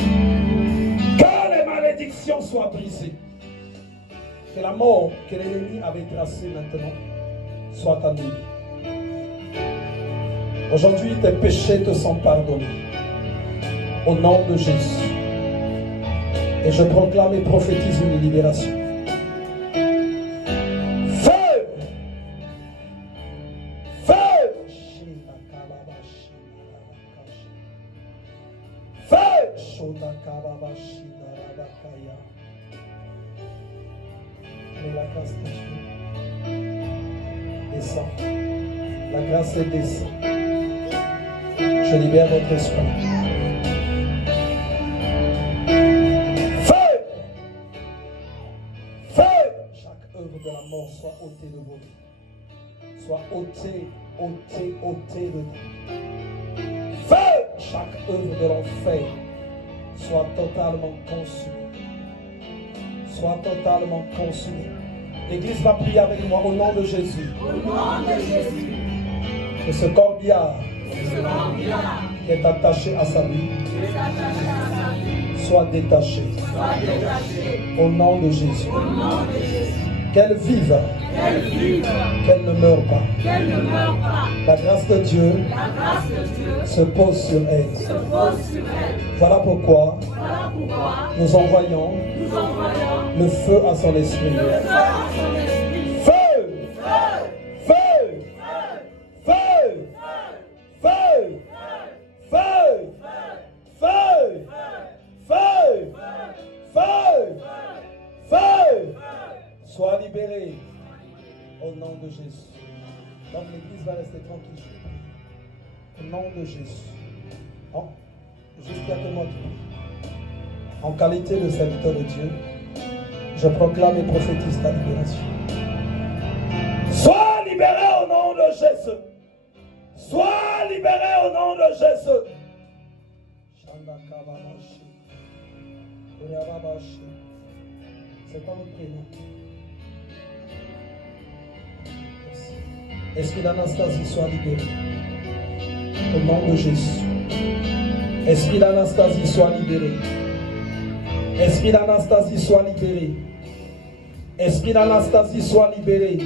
Que les malédictions soient brisées. Que la mort que l'ennemi avait tracée maintenant soit annulée. Aujourd'hui, tes péchés te sont pardonnés. Au nom de Jésus. Et je proclame et prophétise une libération. Mais la grâce de Dieu descend. La grâce descend. Je libère votre esprit. Feu! Feu! Chaque œuvre de la mort soit ôtée de vos vies. Soit ôtée, ôtée, ôtée de vous. Feu! Chaque œuvre de l'enfer soit totalement consumée. Soit totalement consumée. L'Église va prier avec moi au nom de Jésus. Au nom de Jésus. Que ce corbillard qui est attaché à sa vie soit détaché. Au nom de Jésus. Qu'elle vive. Qu'elle ne meure pas. La grâce de Dieu se pose sur elle. Voilà pourquoi nous envoyons le feu à son esprit. Feu! Feu! Feu! Feu! Feu! Feu! Feu! Feu! Feu! Sois libéré au nom de Jésus. Donc l'église va rester tranquille. Au nom de Jésus. Non, juste il y a que moi qui prie. En qualité de serviteur de Dieu, je proclame et prophétise ta libération. Sois libéré au nom de Jésus. Sois libéré au nom de Jésus. C'est quoi votre prénom? Esprit d'Anastasie, soit libéré. Au nom de Jésus. Esprit d'Anastasie, soit libéré. Esprit d'Anastasie, soit libéré. Esprit d'Anastasie, soit libéré.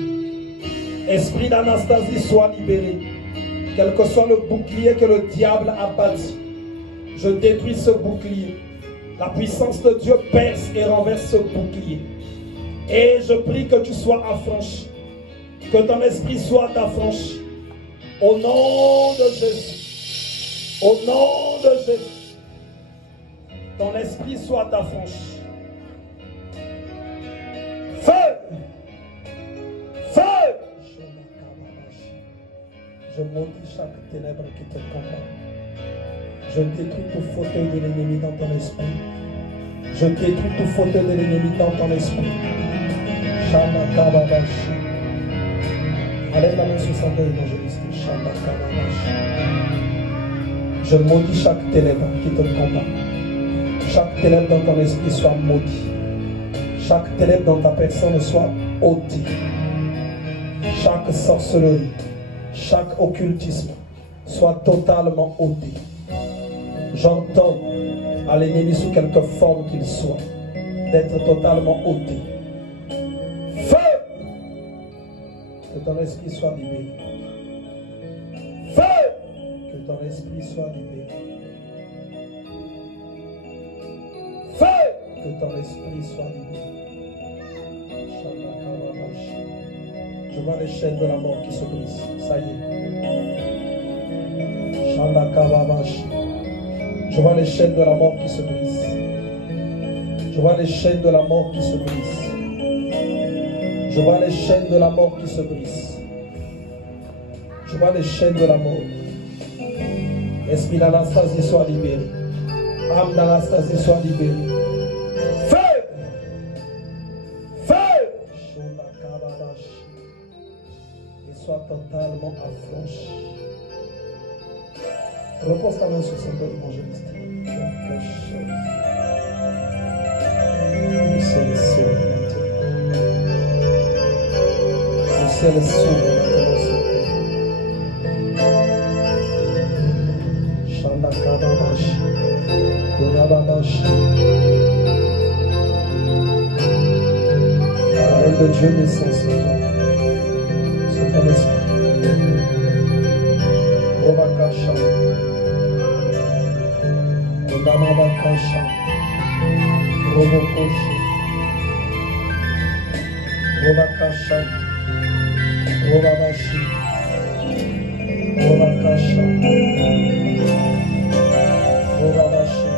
Esprit d'Anastasie, soit libéré. Quel que soit le bouclier que le diable a bâti, je détruis ce bouclier. La puissance de Dieu perce et renverse ce bouclier. Et je prie que tu sois affranchi. Que ton esprit soit affranchi. Au nom de Jésus. Au nom de Jésus. Ton esprit soit affranchi. Feu! Feu! Je maudis chaque ténèbre qui te combat. Je détruis tout fauteuil de l'ennemi dans ton esprit. Je détruis tout fauteuil de l'ennemi dans ton esprit. Shabakababashi. Enlève la main sur son deuil, évangéliste. Shabakababashi. Je maudis chaque ténèbre qui te combat. Chaque ténèbre dans ton esprit soit maudit. Chaque ténèbre dans ta personne soit ôté. Chaque sorcellerie, chaque occultisme soit totalement ôté. J'entends à l'ennemi sous quelque forme qu'il soit d'être totalement ôté. Feu! Que ton esprit soit libéré. Feu! Que ton esprit soit libéré. Feu! Que ton esprit soit libéré. Je vois les chaînes de la mort qui se brisent. Ça y est. Je vois les chaînes de la mort qui se brisent. Je vois les chaînes de la mort qui se brisent. Je vois les chaînes de la mort qui se brisent. Je vois les chaînes de la mort. Esprit d'Anastasie soit libéré. Âme d'Anastasie soit libérée. Feu! Feu! Et soit totalement affranchi. Repose ta main sur son dos, évangéliste. Quelque chose. Le ciel est sourd maintenant. Le ciel est sourd maintenant, s'il te plaît. Shandakababashi. Koyababashi. La reine de Dieu descend sur toi. Sur ton esprit. Robakasha. Kodamabakasha. Robokoshi. Robakasha. Robabashi. Robakasha. Robabashi.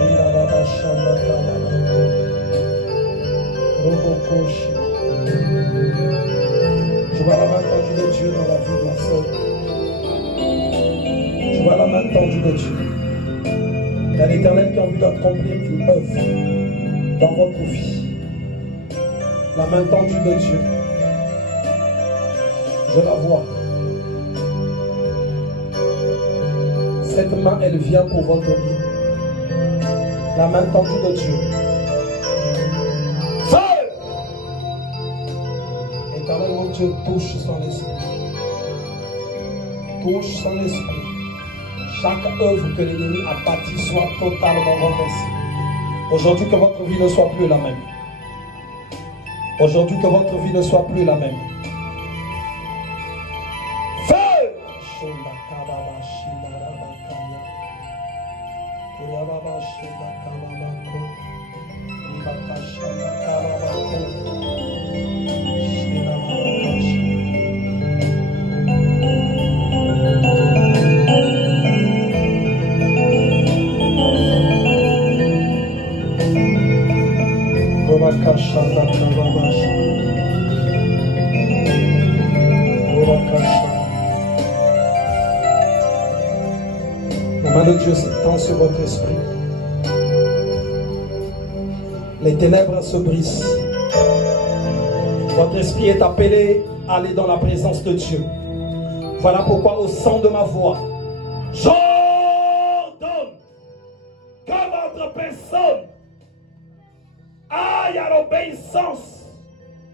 Inababasha. Bakababako. Robokoshi. Je vois la main tendue de Dieu dans la vie de ma soeur. Je vois la main tendue de Dieu. Il y a l'Éternel qui a envie d'accomplir une œuvre dans votre vie. La main tendue de Dieu. Je la vois. Cette main, elle vient pour votre bien. La main tendue de Dieu. Feu! Éternel, mon Dieu, touche son esprit. Touche son esprit. Chaque œuvre que l'ennemi a bâtie soit totalement renversée. Aujourd'hui, que votre vie ne soit plus la même. Aujourd'hui, que votre vie ne soit plus la même. Feu! La main de Dieu s'étend sur votre esprit. Les ténèbres se brisent. Votre esprit est appelé à aller dans la présence de Dieu. Voilà pourquoi au son de ma voix, j'ordonne que votre personne aille à l'obéissance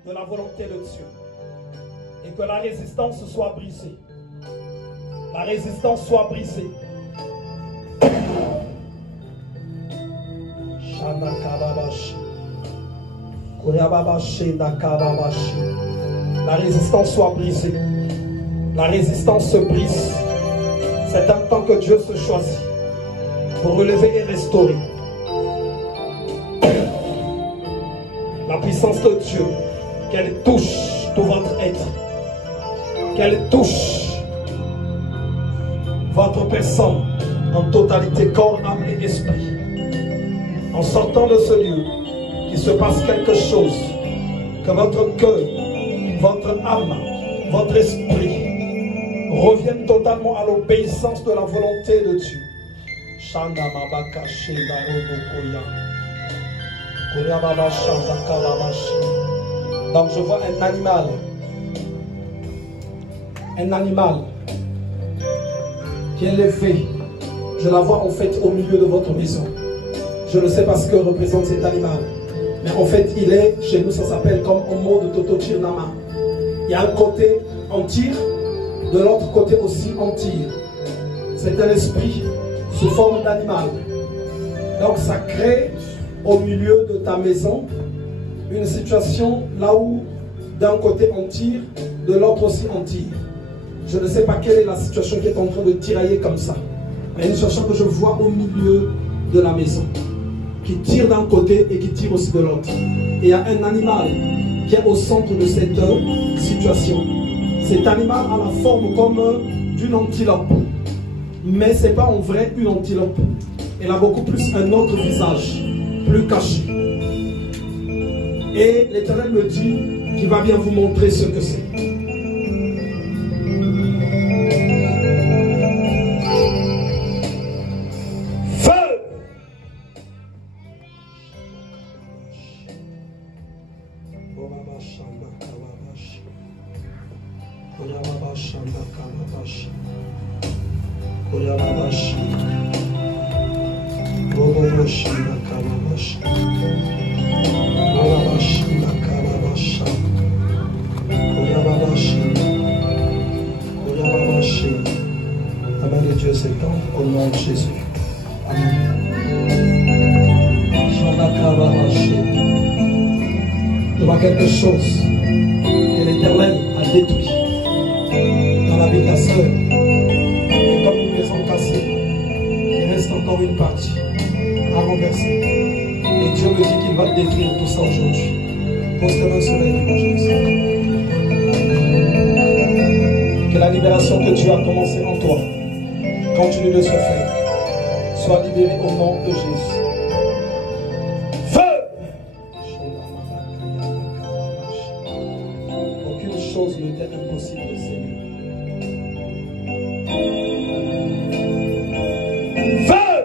de la volonté de Dieu. Et que la résistance soit brisée. La résistance soit brisée. La résistance soit brisée. La résistance se brise. C'est un temps que Dieu se choisit pour relever et restaurer. La puissance de Dieu, qu'elle touche tout votre être, qu'elle touche votre personne en totalité, corps, âme et esprit. En sortant de ce lieu, qu'il se passe quelque chose, que votre cœur, votre âme, votre esprit reviennent totalement à l'obéissance de la volonté de Dieu. Shanda Mabaka Shenda Robokoya. Koryababa Shanda Kababashi. Donc je vois un animal. Un animal qui est élevé. Je la vois en fait au milieu de votre maison. Je ne sais pas ce que représente cet animal. Mais en fait, il est, chez nous, ça s'appelle comme en mode Toto Tirnama. Il y a un côté en tir, de l'autre côté aussi en tir. C'est un esprit sous forme d'animal. Donc ça crée au milieu de ta maison une situation là où d'un côté on tire, de l'autre aussi on tire. Je ne sais pas quelle est la situation qui est en train de tirailler comme ça. Mais une situation que je vois au milieu de la maison, qui tire d'un côté et qui tire aussi de l'autre. Et il y a un animal qui est au centre de cette situation. Cet animal a la forme comme d'une antilope. Mais ce n'est pas en vrai une antilope. Elle a beaucoup plus un autre visage, plus caché. Et l'Éternel me dit qu'il va bien vous montrer ce que c'est. La main de Dieu s'étend au nom de Jésus. Amen. Je vois quelque chose que l'Éternel a détruit dans la vie de la sœur. Et comme une maison cassée, il reste encore une partie à renverser. Et Dieu me dit qu'il va détruire tout ça aujourd'hui. Pose tes mains sur elle, Jésus. Que la libération que Dieu a commencée en toi continue de se faire. Sois libéré au nom de Jésus. Feu! Aucune chose ne t'est impossible, Seigneur. Feu!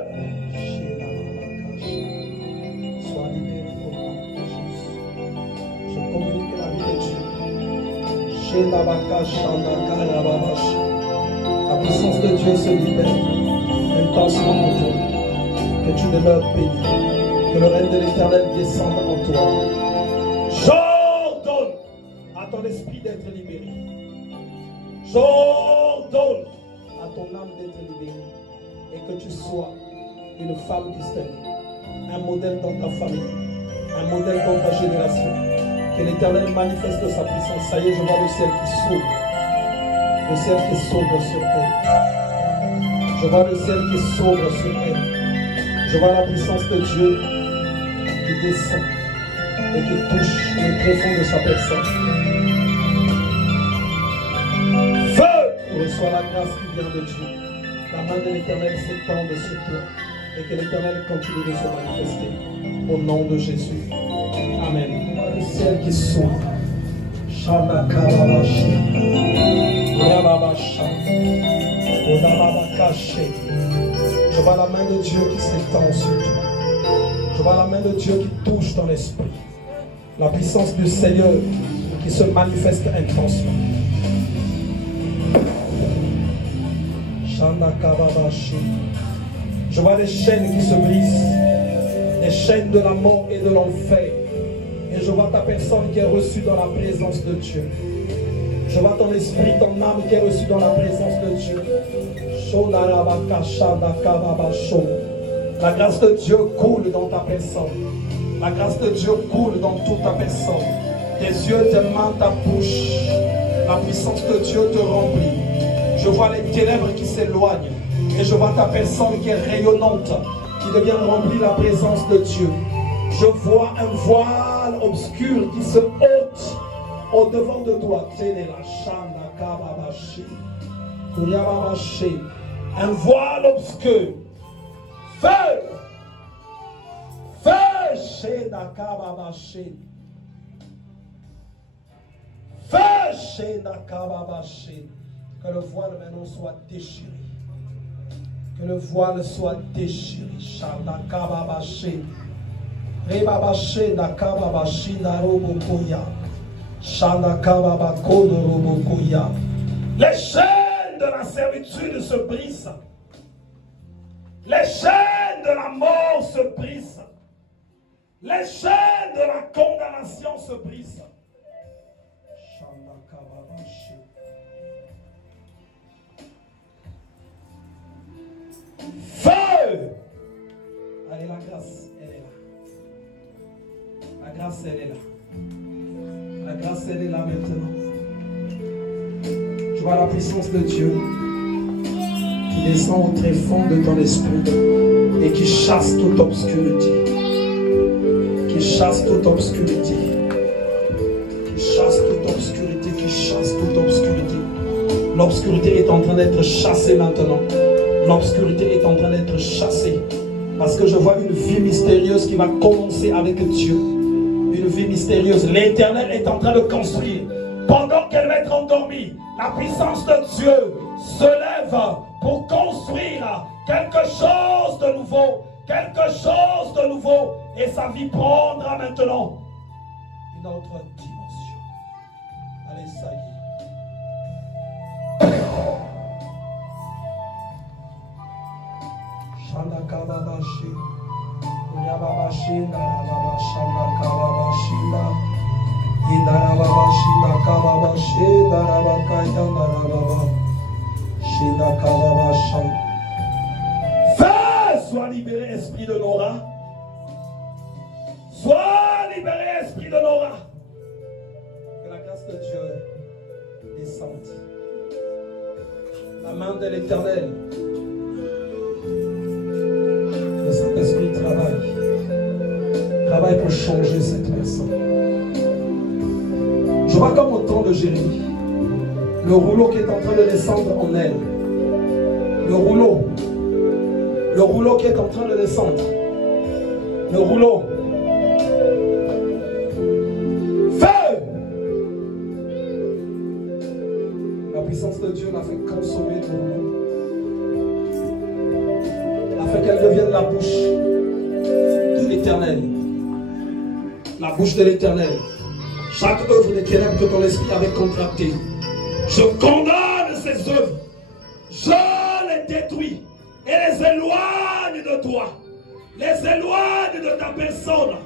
Sois libéré au nom de Jésus. Je communique la vie de Dieu. La puissance de Dieu se libère intensément en toi. Que tu demeures béni. Que le règne de l'Éternel descende en toi. J'ordonne à ton esprit d'être libéré. J'ordonne à ton âme d'être libérée. Et que tu sois une femme distingue. Un modèle dans ta famille. Un modèle dans ta génération. Que l'Éternel manifeste sa puissance. Ça y est, je vois le ciel qui s'ouvre. Le ciel qui s'ouvre sur elle. Je vois le ciel qui s'ouvre sur elle. Je vois la puissance de Dieu qui descend et qui touche le tréfonds de sa personne. Feu! Reçois la grâce qui vient de Dieu. La main de l'Éternel s'étende sur toi et que l'Éternel continue de se manifester. Au nom de Jésus. Amen. Le ciel qui s'ouvre. Je vois la main de Dieu qui s'étend sur toi. Je vois la main de Dieu qui touche ton esprit. La puissance du Seigneur qui se manifeste intensément. Je vois des chaînes qui se brisent. Des chaînes de la mort et de l'enfer. Et je vois ta personne qui est reçue dans la présence de Dieu. Je vois ton esprit, ton âme qui est reçue dans la présence de Dieu. La grâce de Dieu coule dans ta personne. La grâce de Dieu coule dans toute ta personne. Tes yeux, tes mains, ta bouche. La puissance de Dieu te remplit. Je vois les ténèbres qui s'éloignent. Et je vois ta personne qui est rayonnante, qui devient remplie de la présence de Dieu. Je vois un voile obscur qui se ôte au devant de toi. Un voile obscur. Feu! Feu! Feu! Que le voile maintenant soit déchiré. Que le voile soit déchiré. Shandakababashi. Rebabashi nakababashi narobokoya. Shandakababakodorobokoya. Les chaînes de la servitude se brisent. Les chaînes de la mort se brisent. Les chaînes de la condamnation se brisent. Feu! Allez, la grâce, elle est là. La grâce, elle est là. La grâce, elle est là maintenant. Tu vois la puissance de Dieu qui descend au tréfonds de ton esprit et qui chasse toute obscurité. Qui chasse toute obscurité. Qui chasse toute obscurité. Qui chasse toute obscurité. L'obscurité est en train d'être chassée maintenant. L'obscurité est en train d'être chassée. Parce que je vois une vie mystérieuse qui va commencer avec Dieu. Une vie mystérieuse. L'Éternel est en train de construire. Pendant qu'elle va être endormie, la puissance de Dieu se lève pour construire quelque chose de nouveau. Quelque chose de nouveau. Et sa vie prendra maintenant une autre dimension. Allez, ça y est. Shandakababashi. Yababashi, Narababashandakababashi. Indarababashi, Nakababashi, Narabakaya, Narababa. Shindakababashan. Fais, sois libéré, esprit de Nora. Sois libéré, esprit de Nora. Que la grâce de Dieu descende. La main de l'Éternel. Le Saint-Esprit travaille. Travaille pour changer cette personne. Je vois comme au temps de Jérémie, le rouleau qui est en train de descendre en elle. Le rouleau qui est en train de descendre. Le rouleau. Feu! La puissance de Dieu l'a fait consommer le rouleau. Afin qu'elle devienne la bouche de l'Éternel. La bouche de l'Éternel. Chaque œuvre des ténèbres que ton esprit avait contractée, je condamne ces œuvres. Je les détruis et les éloigne de toi. Les éloigne de ta personne.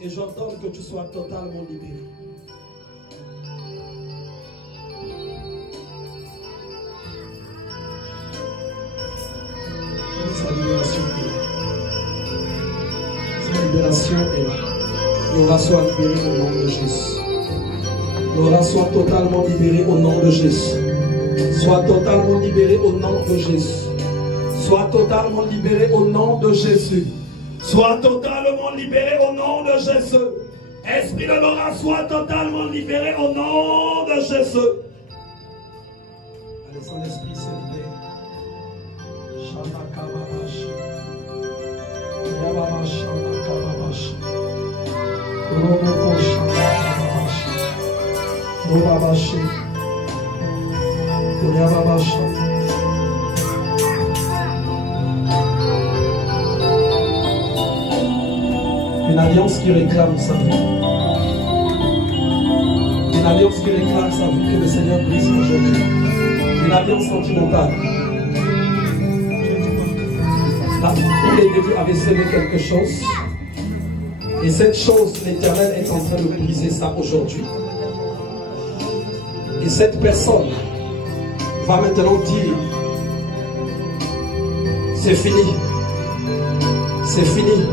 Et j'ordonne que tu sois totalement libéré. Sa libération est là. Sa libération est là. Nora soit libérée au nom de Jésus. Nora soit totalement libérée au nom de Jésus. Sois totalement libérée au nom de Jésus. Sois totalement libérée au nom de Jésus. Sois totalement libérée au nom de Jésus. Esprit de Nora, sois totalement libéré au nom de Jésus. Allez, son esprit se libère. Shandakababashi. Yababashi, Shandakababashi. Roboko Shandakababashi. Robabashi. Yababashi. Une alliance qui réclame sa vie. Une alliance qui réclame sa vie que le Seigneur brise aujourd'hui. Une alliance sentimentale. Là où les débuts avaient semé quelque chose. Et cette chose, l'Éternel est en train de briser ça aujourd'hui. Et cette personne va maintenant dire, c'est fini. C'est fini.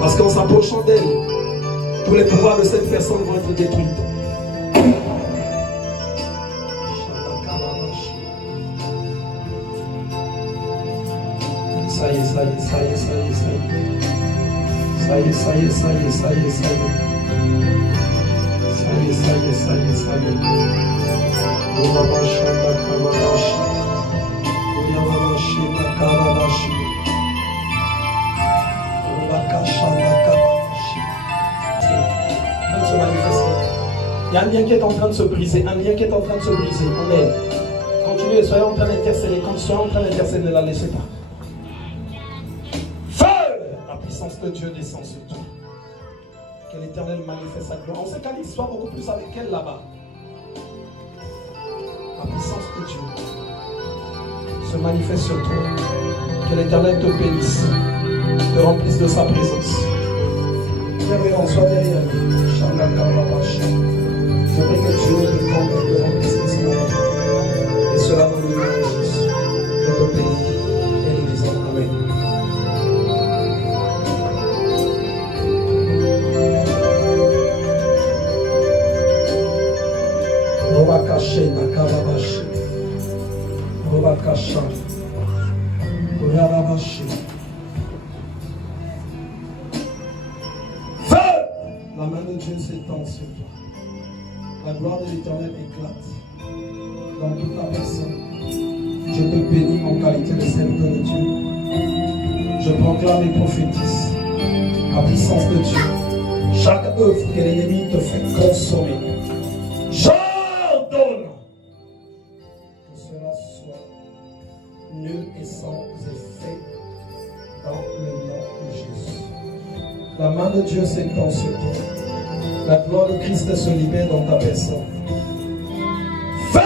Parce qu'en s'approchant d'elle, tous les pouvoirs de cette personne vont être détruits. Ça y est, ça y est, ça y est, ça y est, ça y est. Ça y est, ça y est, ça y est, ça y est, ça y est. Ça y est, ça y est, ça y est, ça y est. Il y a un lien qui est en train de se briser, un lien qui est en train de se briser en elle. Quand tu continuez, soyez en train d'intercéder. Quand soyez en train d'intercéder, ne la laissez pas. Feu! La puissance de Dieu descend sur toi. Que l'Éternel manifeste sa gloire. On sait qu'Alice soit beaucoup plus avec elle là-bas. La puissance de Dieu se manifeste sur toi. Que l'Éternel te bénisse, te remplisse de sa présence. Révérend, sois derrière lui. Je prie que Dieu te comble et te remplisse de son amour. Et cela dans le nom de Jésus. Je te bénis et nous disons Amen. Robakache Nakababashi. Robakasha. Koyarabashi. Feu! La main de Dieu s'étend sur toi. La gloire de l'Éternel éclate dans toute ta personne. Je te bénis en qualité de serviteur de Dieu. Je proclame et prophétise la puissance de Dieu. Chaque œuvre que l'ennemi te fait consommer, j'ordonne que cela soit nul et sans effet dans le nom de Jésus. La main de Dieu s'étend sur toi. La gloire de Christ se libère dans ta personne. Feu!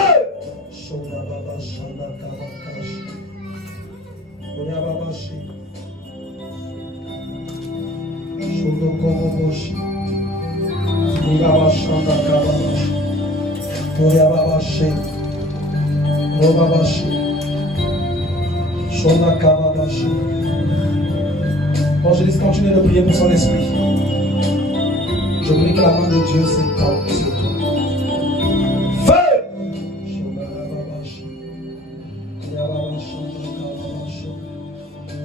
Évangéliste, continue de prier pour son esprit. Je prie que la main de Dieu s'étende sur toi. Feu!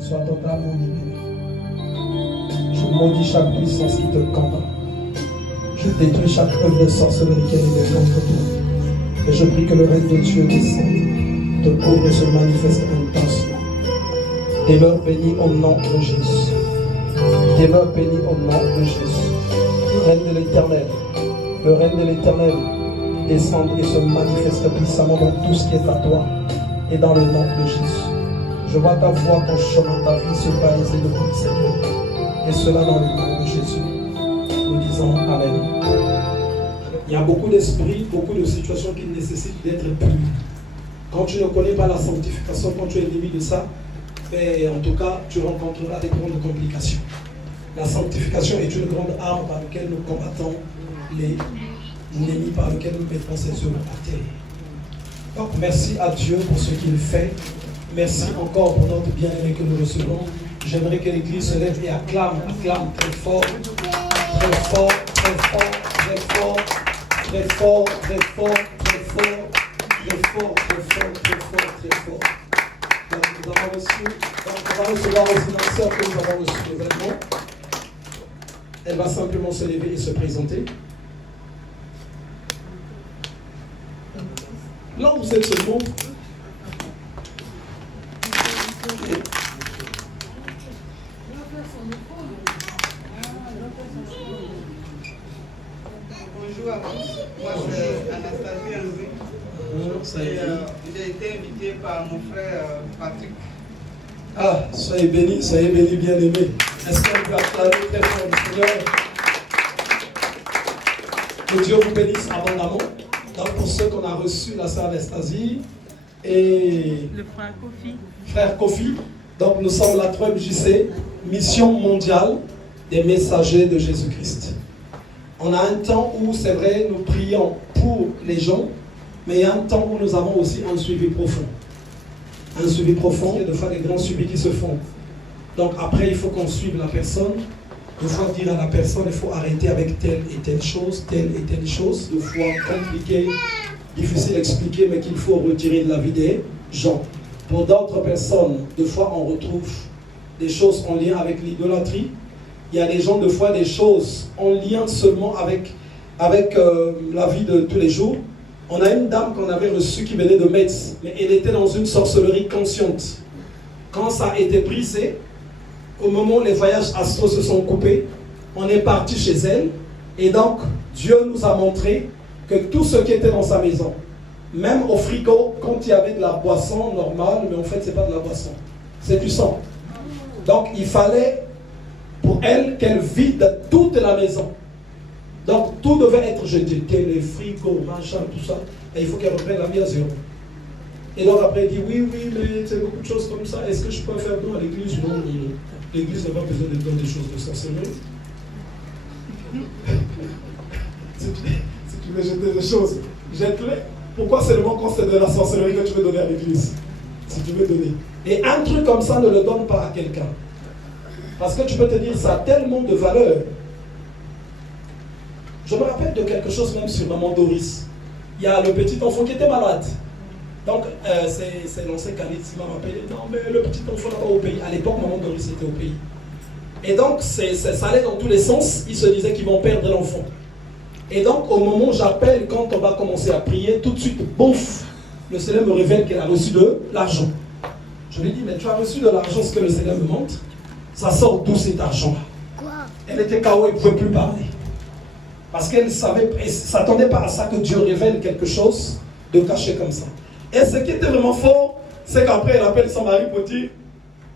Sois totalement libéré. Je maudis chaque puissance qui te combat. Je détruis chaque œuvre de sorcellerie qui est liée contre toi. Et je prie que le règne de Dieu descende, te couvre et se manifeste intensement. Demeure béni au nom de Jésus. Demeure béni au nom de Jésus. Le règne de l'Éternel, descende et se manifeste puissamment dans tout ce qui est à toi et dans le nom de Jésus. Je vois ta voix, ton chemin, ta vie se baliser devant le Seigneur. Et cela dans le nom de Jésus. Nous disons Amen. Il y a beaucoup d'esprits, beaucoup de situations qui nécessitent d'être pures. Quand tu ne connais pas la sanctification, quand tu es ennemi de ça, mais en tout cas, tu rencontreras des grandes complications. La sanctification est une grande arme par laquelle nous combattons l'ennemi, par lequel nous mettons ses œuvres à terre. Donc, merci à Dieu pour ce qu'il fait. Merci encore pour notre bien-aimé que nous recevons. J'aimerais que l'Église se lève et acclame très fort, très fort, très fort, très fort, très fort, très fort, très fort, très fort, très fort, très fort, très fort. Donc, nous avons reçu, donc on va recevoir aussi notre sœur que nous avons reçu l'événement. Elle va simplement se lever et se présenter. Là, vous êtes seulement. Bonjour à tous, moi c'est Anastasie Anzé. J'ai été invité par mon frère Patrick. Ah, soyez bénis, bien-aimés. Est-ce qu'on peut acclamer très fort le Seigneur? Que Dieu vous bénisse abondamment. Donc pour ceux qu'on a reçus, la sœur Anastasie et le frère Kofi. Frère Kofi. Donc nous sommes la 3e JC, Mission mondiale des messagers de Jésus-Christ. On a un temps où, c'est vrai, nous prions pour les gens, mais il y a un temps où nous avons aussi un suivi profond. Un suivi profond, il y a de fois des grands suivis qui se font. Donc après, il faut qu'on suive la personne. Des fois, dire à la personne, il faut arrêter avec telle et telle chose, des fois compliqué, difficile à expliquer, mais qu'il faut retirer de la vie des gens. Pour d'autres personnes, des fois, on retrouve des choses en lien avec l'idolâtrie. Il y a des gens, des fois, des choses en lien seulement avec la vie de tous les jours. On a une dame qu'on avait reçue qui venait de Metz, mais elle était dans une sorcellerie consciente. Quand ça a été brisé, au moment où les voyages astraux se sont coupés, on est parti chez elle. Et donc, Dieu nous a montré que tout ce qui était dans sa maison, Même au frigo, quand il y avait de la boisson normale, mais en fait, ce n'est pas de la boisson. C'est du sang. Donc, il fallait pour elle qu'elle vide toute la maison. Donc, tout devait être jeté. Les frigos, machin, tout ça. Et il faut qu'elle reprenne la vie à zéro. Et donc, après, elle dit oui, mais c'est beaucoup de choses comme ça. Est-ce que je peux faire don à l'église? Non, l'église n'a pas besoin de donner des choses de sorcellerie. Si tu veux jeter des choses, jette-les. Pourquoi seulement quand c'est de la sorcellerie que tu veux donner à l'église? Si tu veux donner. Et un truc comme ça, ne le donne pas à quelqu'un. Parce que tu peux te dire, ça a tellement de valeur. Je me rappelle de quelque chose même sur maman Doris. Il y a le petit enfant qui était malade. Donc, c'est l'ancien calife qui m'a rappelé, non mais le petit enfant n'est pas au pays. À l'époque, maman Doris était au pays. Et donc, ça allait dans tous les sens. Ils se disaient qu'ils vont perdre l'enfant. Et donc, au moment où j'appelle, quand on va commencer à prier, tout de suite, bouf, le Seigneur me révèle qu'elle a reçu de l'argent. Je lui dis, mais tu as reçu de l'argent, ce que le Seigneur me montre. Ça sort d'où cet argent-là? Elle était KO, elle ne pouvait plus parler. Parce qu'elle ne s'attendait pas à ça que Dieu révèle quelque chose de caché comme ça. Et ce qui était vraiment fort, c'est qu'après elle appelle son mari pour dire,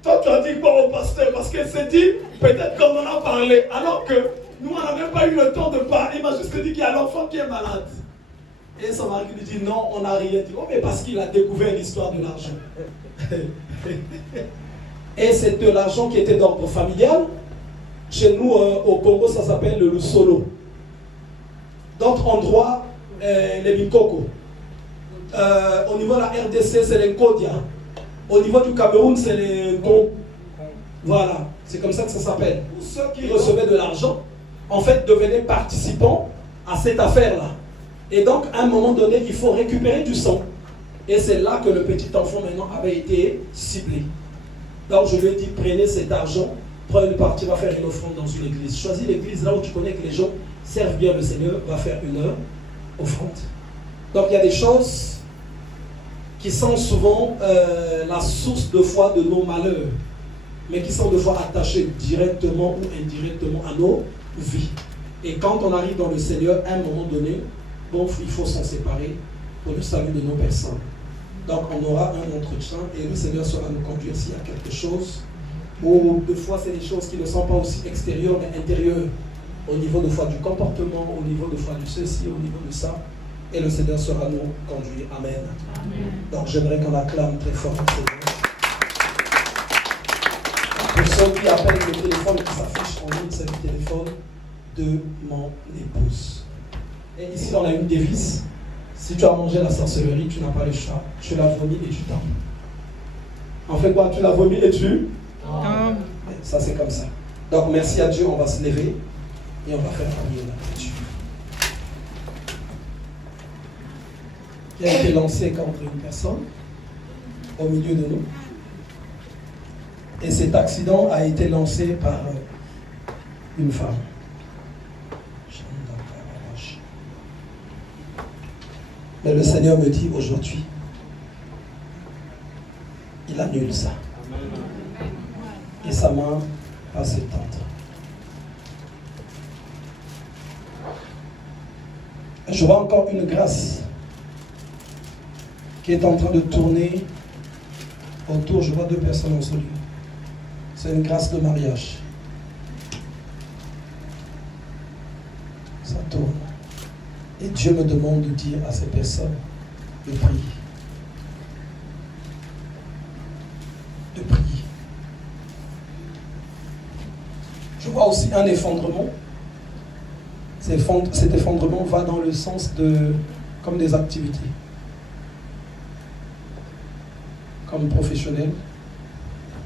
toi tu as dit quoi au pasteur? Parce qu'elle s'est dit, peut-être qu'on en a parlé, alors que nous on n'a même pas eu le temps de parler. Il m'a juste dit qu'il y a l'enfant qui est malade. Et son mari lui dit, non, on n'a rien dit. Oh, mais parce qu'il a découvert l'histoire de l'argent. Et c'est de l'argent qui était d'ordre familial. Chez nous, au Congo, ça s'appelle le solo. D'autres endroits, les Mikoko. Au niveau de la RDC, c'est les Kodia. Au niveau du Cameroun, c'est les Go. Voilà, c'est comme ça que ça s'appelle. Ceux qui recevaient de l'argent, en fait, devenaient participants à cette affaire-là. Et donc, à un moment donné, il faut récupérer du sang. Et c'est là que le petit enfant, maintenant, avait été ciblé. Donc, je lui ai dit, prenez cet argent, prenez une partie, va faire une offrande dans une église. Choisis l'église là où tu connais que les gens servent bien le Seigneur, va faire une offrande. Donc, il y a des choses qui sont souvent la source de foi de nos malheurs, mais qui sont de fois attachées directement ou indirectement à nos vies. Et quand on arrive dans le Seigneur, à un moment donné, bon, il faut s'en séparer pour le salut de nos personnes. Donc on aura un entretien et le Seigneur saura nous conduire s'il y a quelque chose. Ou des fois c'est des choses qui ne sont pas aussi extérieures mais intérieures. Au niveau de foi du comportement, au niveau de foi du ceci, au niveau de ça. Et le Seigneur saura nous conduire. Amen. Amen. Donc j'aimerais qu'on acclame très fort le Seigneur. Pour ceux qui appellent le téléphone qui s'affiche en ligne, c'est le téléphone de mon épouse. Et ici on a une devise. Si tu as mangé la sorcellerie, tu n'as pas le choix. Tu l'as vomi et tu tombes. En fait quoi? Tu l'as vomi et tu tombes. Ça c'est comme ça. Donc merci à Dieu, on va se lever et on va faire prier la lecture. Qui a été lancé contre une personne au milieu de nous. Et cet accident a été lancé par une femme. Mais le Seigneur me dit aujourd'hui, il annule ça. Et sa main va s'étendre. Je vois encore une grâce qui est en train de tourner autour. Je vois deux personnes en ce lieu. C'est une grâce de mariage. Ça tourne. Et Dieu me demande de dire à ces personnes de prier. De prier. Je vois aussi un effondrement. Cet effondrement va dans le sens de, comme des activités. Comme professionnel.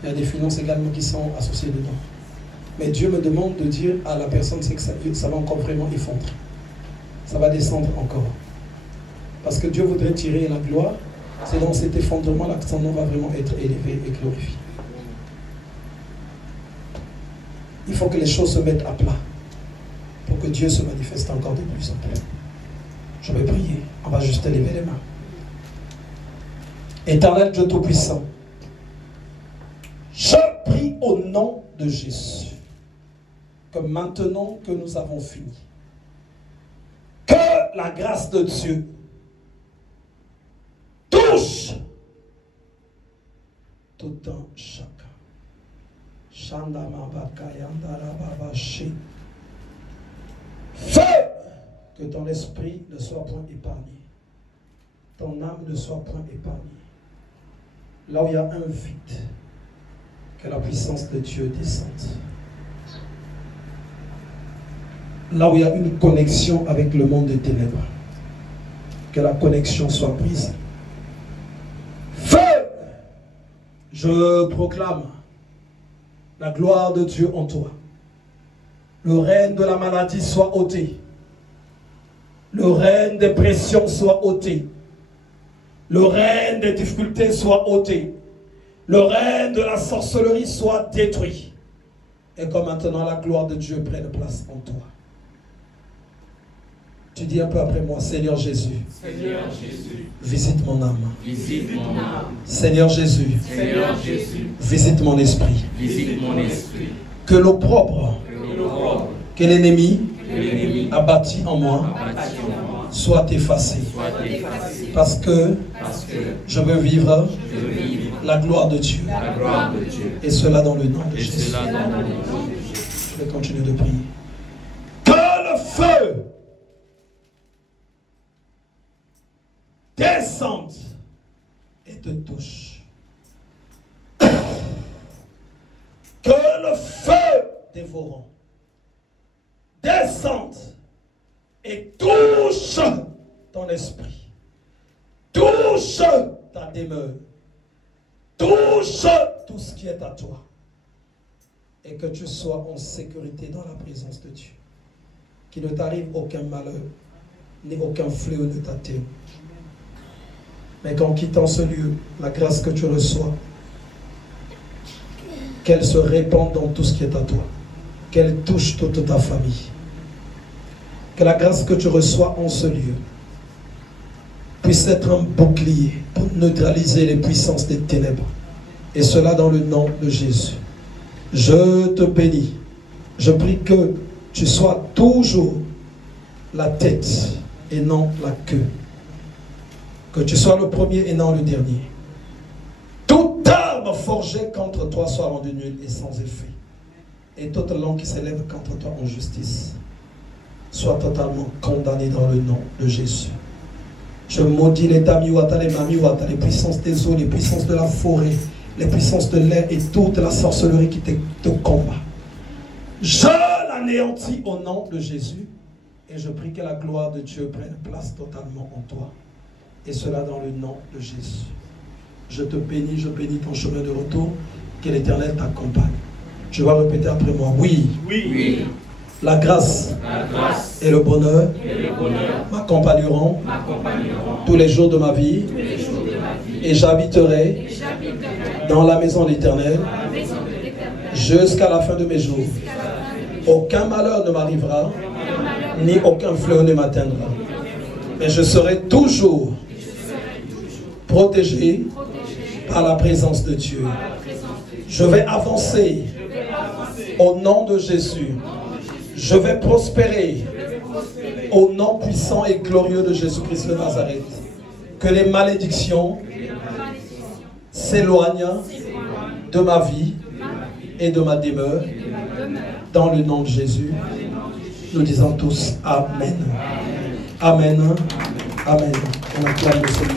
Il y a des finances également qui sont associées dedans. Mais Dieu me demande de dire à la personne, c'est que ça va encore vraiment effondrer. Ça va descendre encore. Parce que Dieu voudrait tirer la gloire. C'est dans cet effondrement-là que son nom va vraiment être élevé et glorifié. Il faut que les choses se mettent à plat pour que Dieu se manifeste encore de plus en plus. Je vais prier. On va juste lever les mains. Éternel Dieu Tout-Puissant, je prie au nom de Jésus que maintenant que nous avons fini, que la grâce de Dieu Feu! Que ton esprit ne soit point épargné. Ton âme ne soit point épargnée. Là où il y a un vide, que la puissance de Dieu descende. Là où il y a une connexion avec le monde des ténèbres, que la connexion soit brisée. Feu! Je proclame la gloire de Dieu en toi. Le règne de la maladie soit ôté. Le règne des pressions soit ôté. Le règne des difficultés soit ôté. Le règne de la sorcellerie soit détruit. Et que maintenant la gloire de Dieu prenne place en toi. Tu dis un peu après moi, Seigneur Jésus. Seigneur Jésus. Visite mon âme. Visite mon âme. Seigneur Jésus. Seigneur Jésus. Visite mon esprit. Visite mon esprit. Que l'opprobre, que l'ennemi a bâti en moi, soit effacé. Parce que je veux vivre la gloire de Dieu. Et cela dans le nom de Jésus. Je vais continuer de prier. Que le feu descende et te touche. Que le feu dévorant descende et touche ton esprit, touche ta demeure, touche tout ce qui est à toi, et que tu sois en sécurité dans la présence de Dieu. Qu'il ne t'arrive aucun malheur, ni aucun fléau ne t'atteint. Mais qu'en quittant ce lieu, la grâce que tu reçois, qu'elle se répande dans tout ce qui est à toi, qu'elle touche toute ta famille. Que la grâce que tu reçois en ce lieu puisse être un bouclier pour neutraliser les puissances des ténèbres. Et cela dans le nom de Jésus. Je te bénis. Je prie que tu sois toujours la tête et non la queue. Que tu sois le premier et non le dernier. Toute arme forgée contre toi soit rendue nulle et sans effet. Et toute langue qui s'élève contre toi en justice soit totalement condamnée dans le nom de Jésus. Je maudis les damiwata, les mamiwata, les puissances des eaux, les puissances de la forêt, les puissances de l'air et toute la sorcellerie qui te combat. Je l'anéantis au nom de Jésus et je prie que la gloire de Dieu prenne place totalement en toi. Et cela dans le nom de Jésus. Je te bénis, je bénis ton chemin de retour. Que l'Éternel t'accompagne. Je vais répéter après moi. Oui. Oui. La grâce et le bonheur m'accompagneront tous les jours de ma vie. Et j'habiterai dans la maison de l'Éternel jusqu'à la fin de mes jours. Aucun malheur ne m'arrivera, ni aucun fléau ne m'atteindra. Mais je serai toujours protégé par la présence de Dieu. Je vais avancer au nom de Jésus. Je vais prospérer au nom puissant et glorieux de Jésus-Christ de Nazareth. Que les malédictions s'éloignent de ma vie et de ma demeure. Dans le nom de Jésus, nous disons tous Amen. Amen. Amen. On acclame le Seigneur.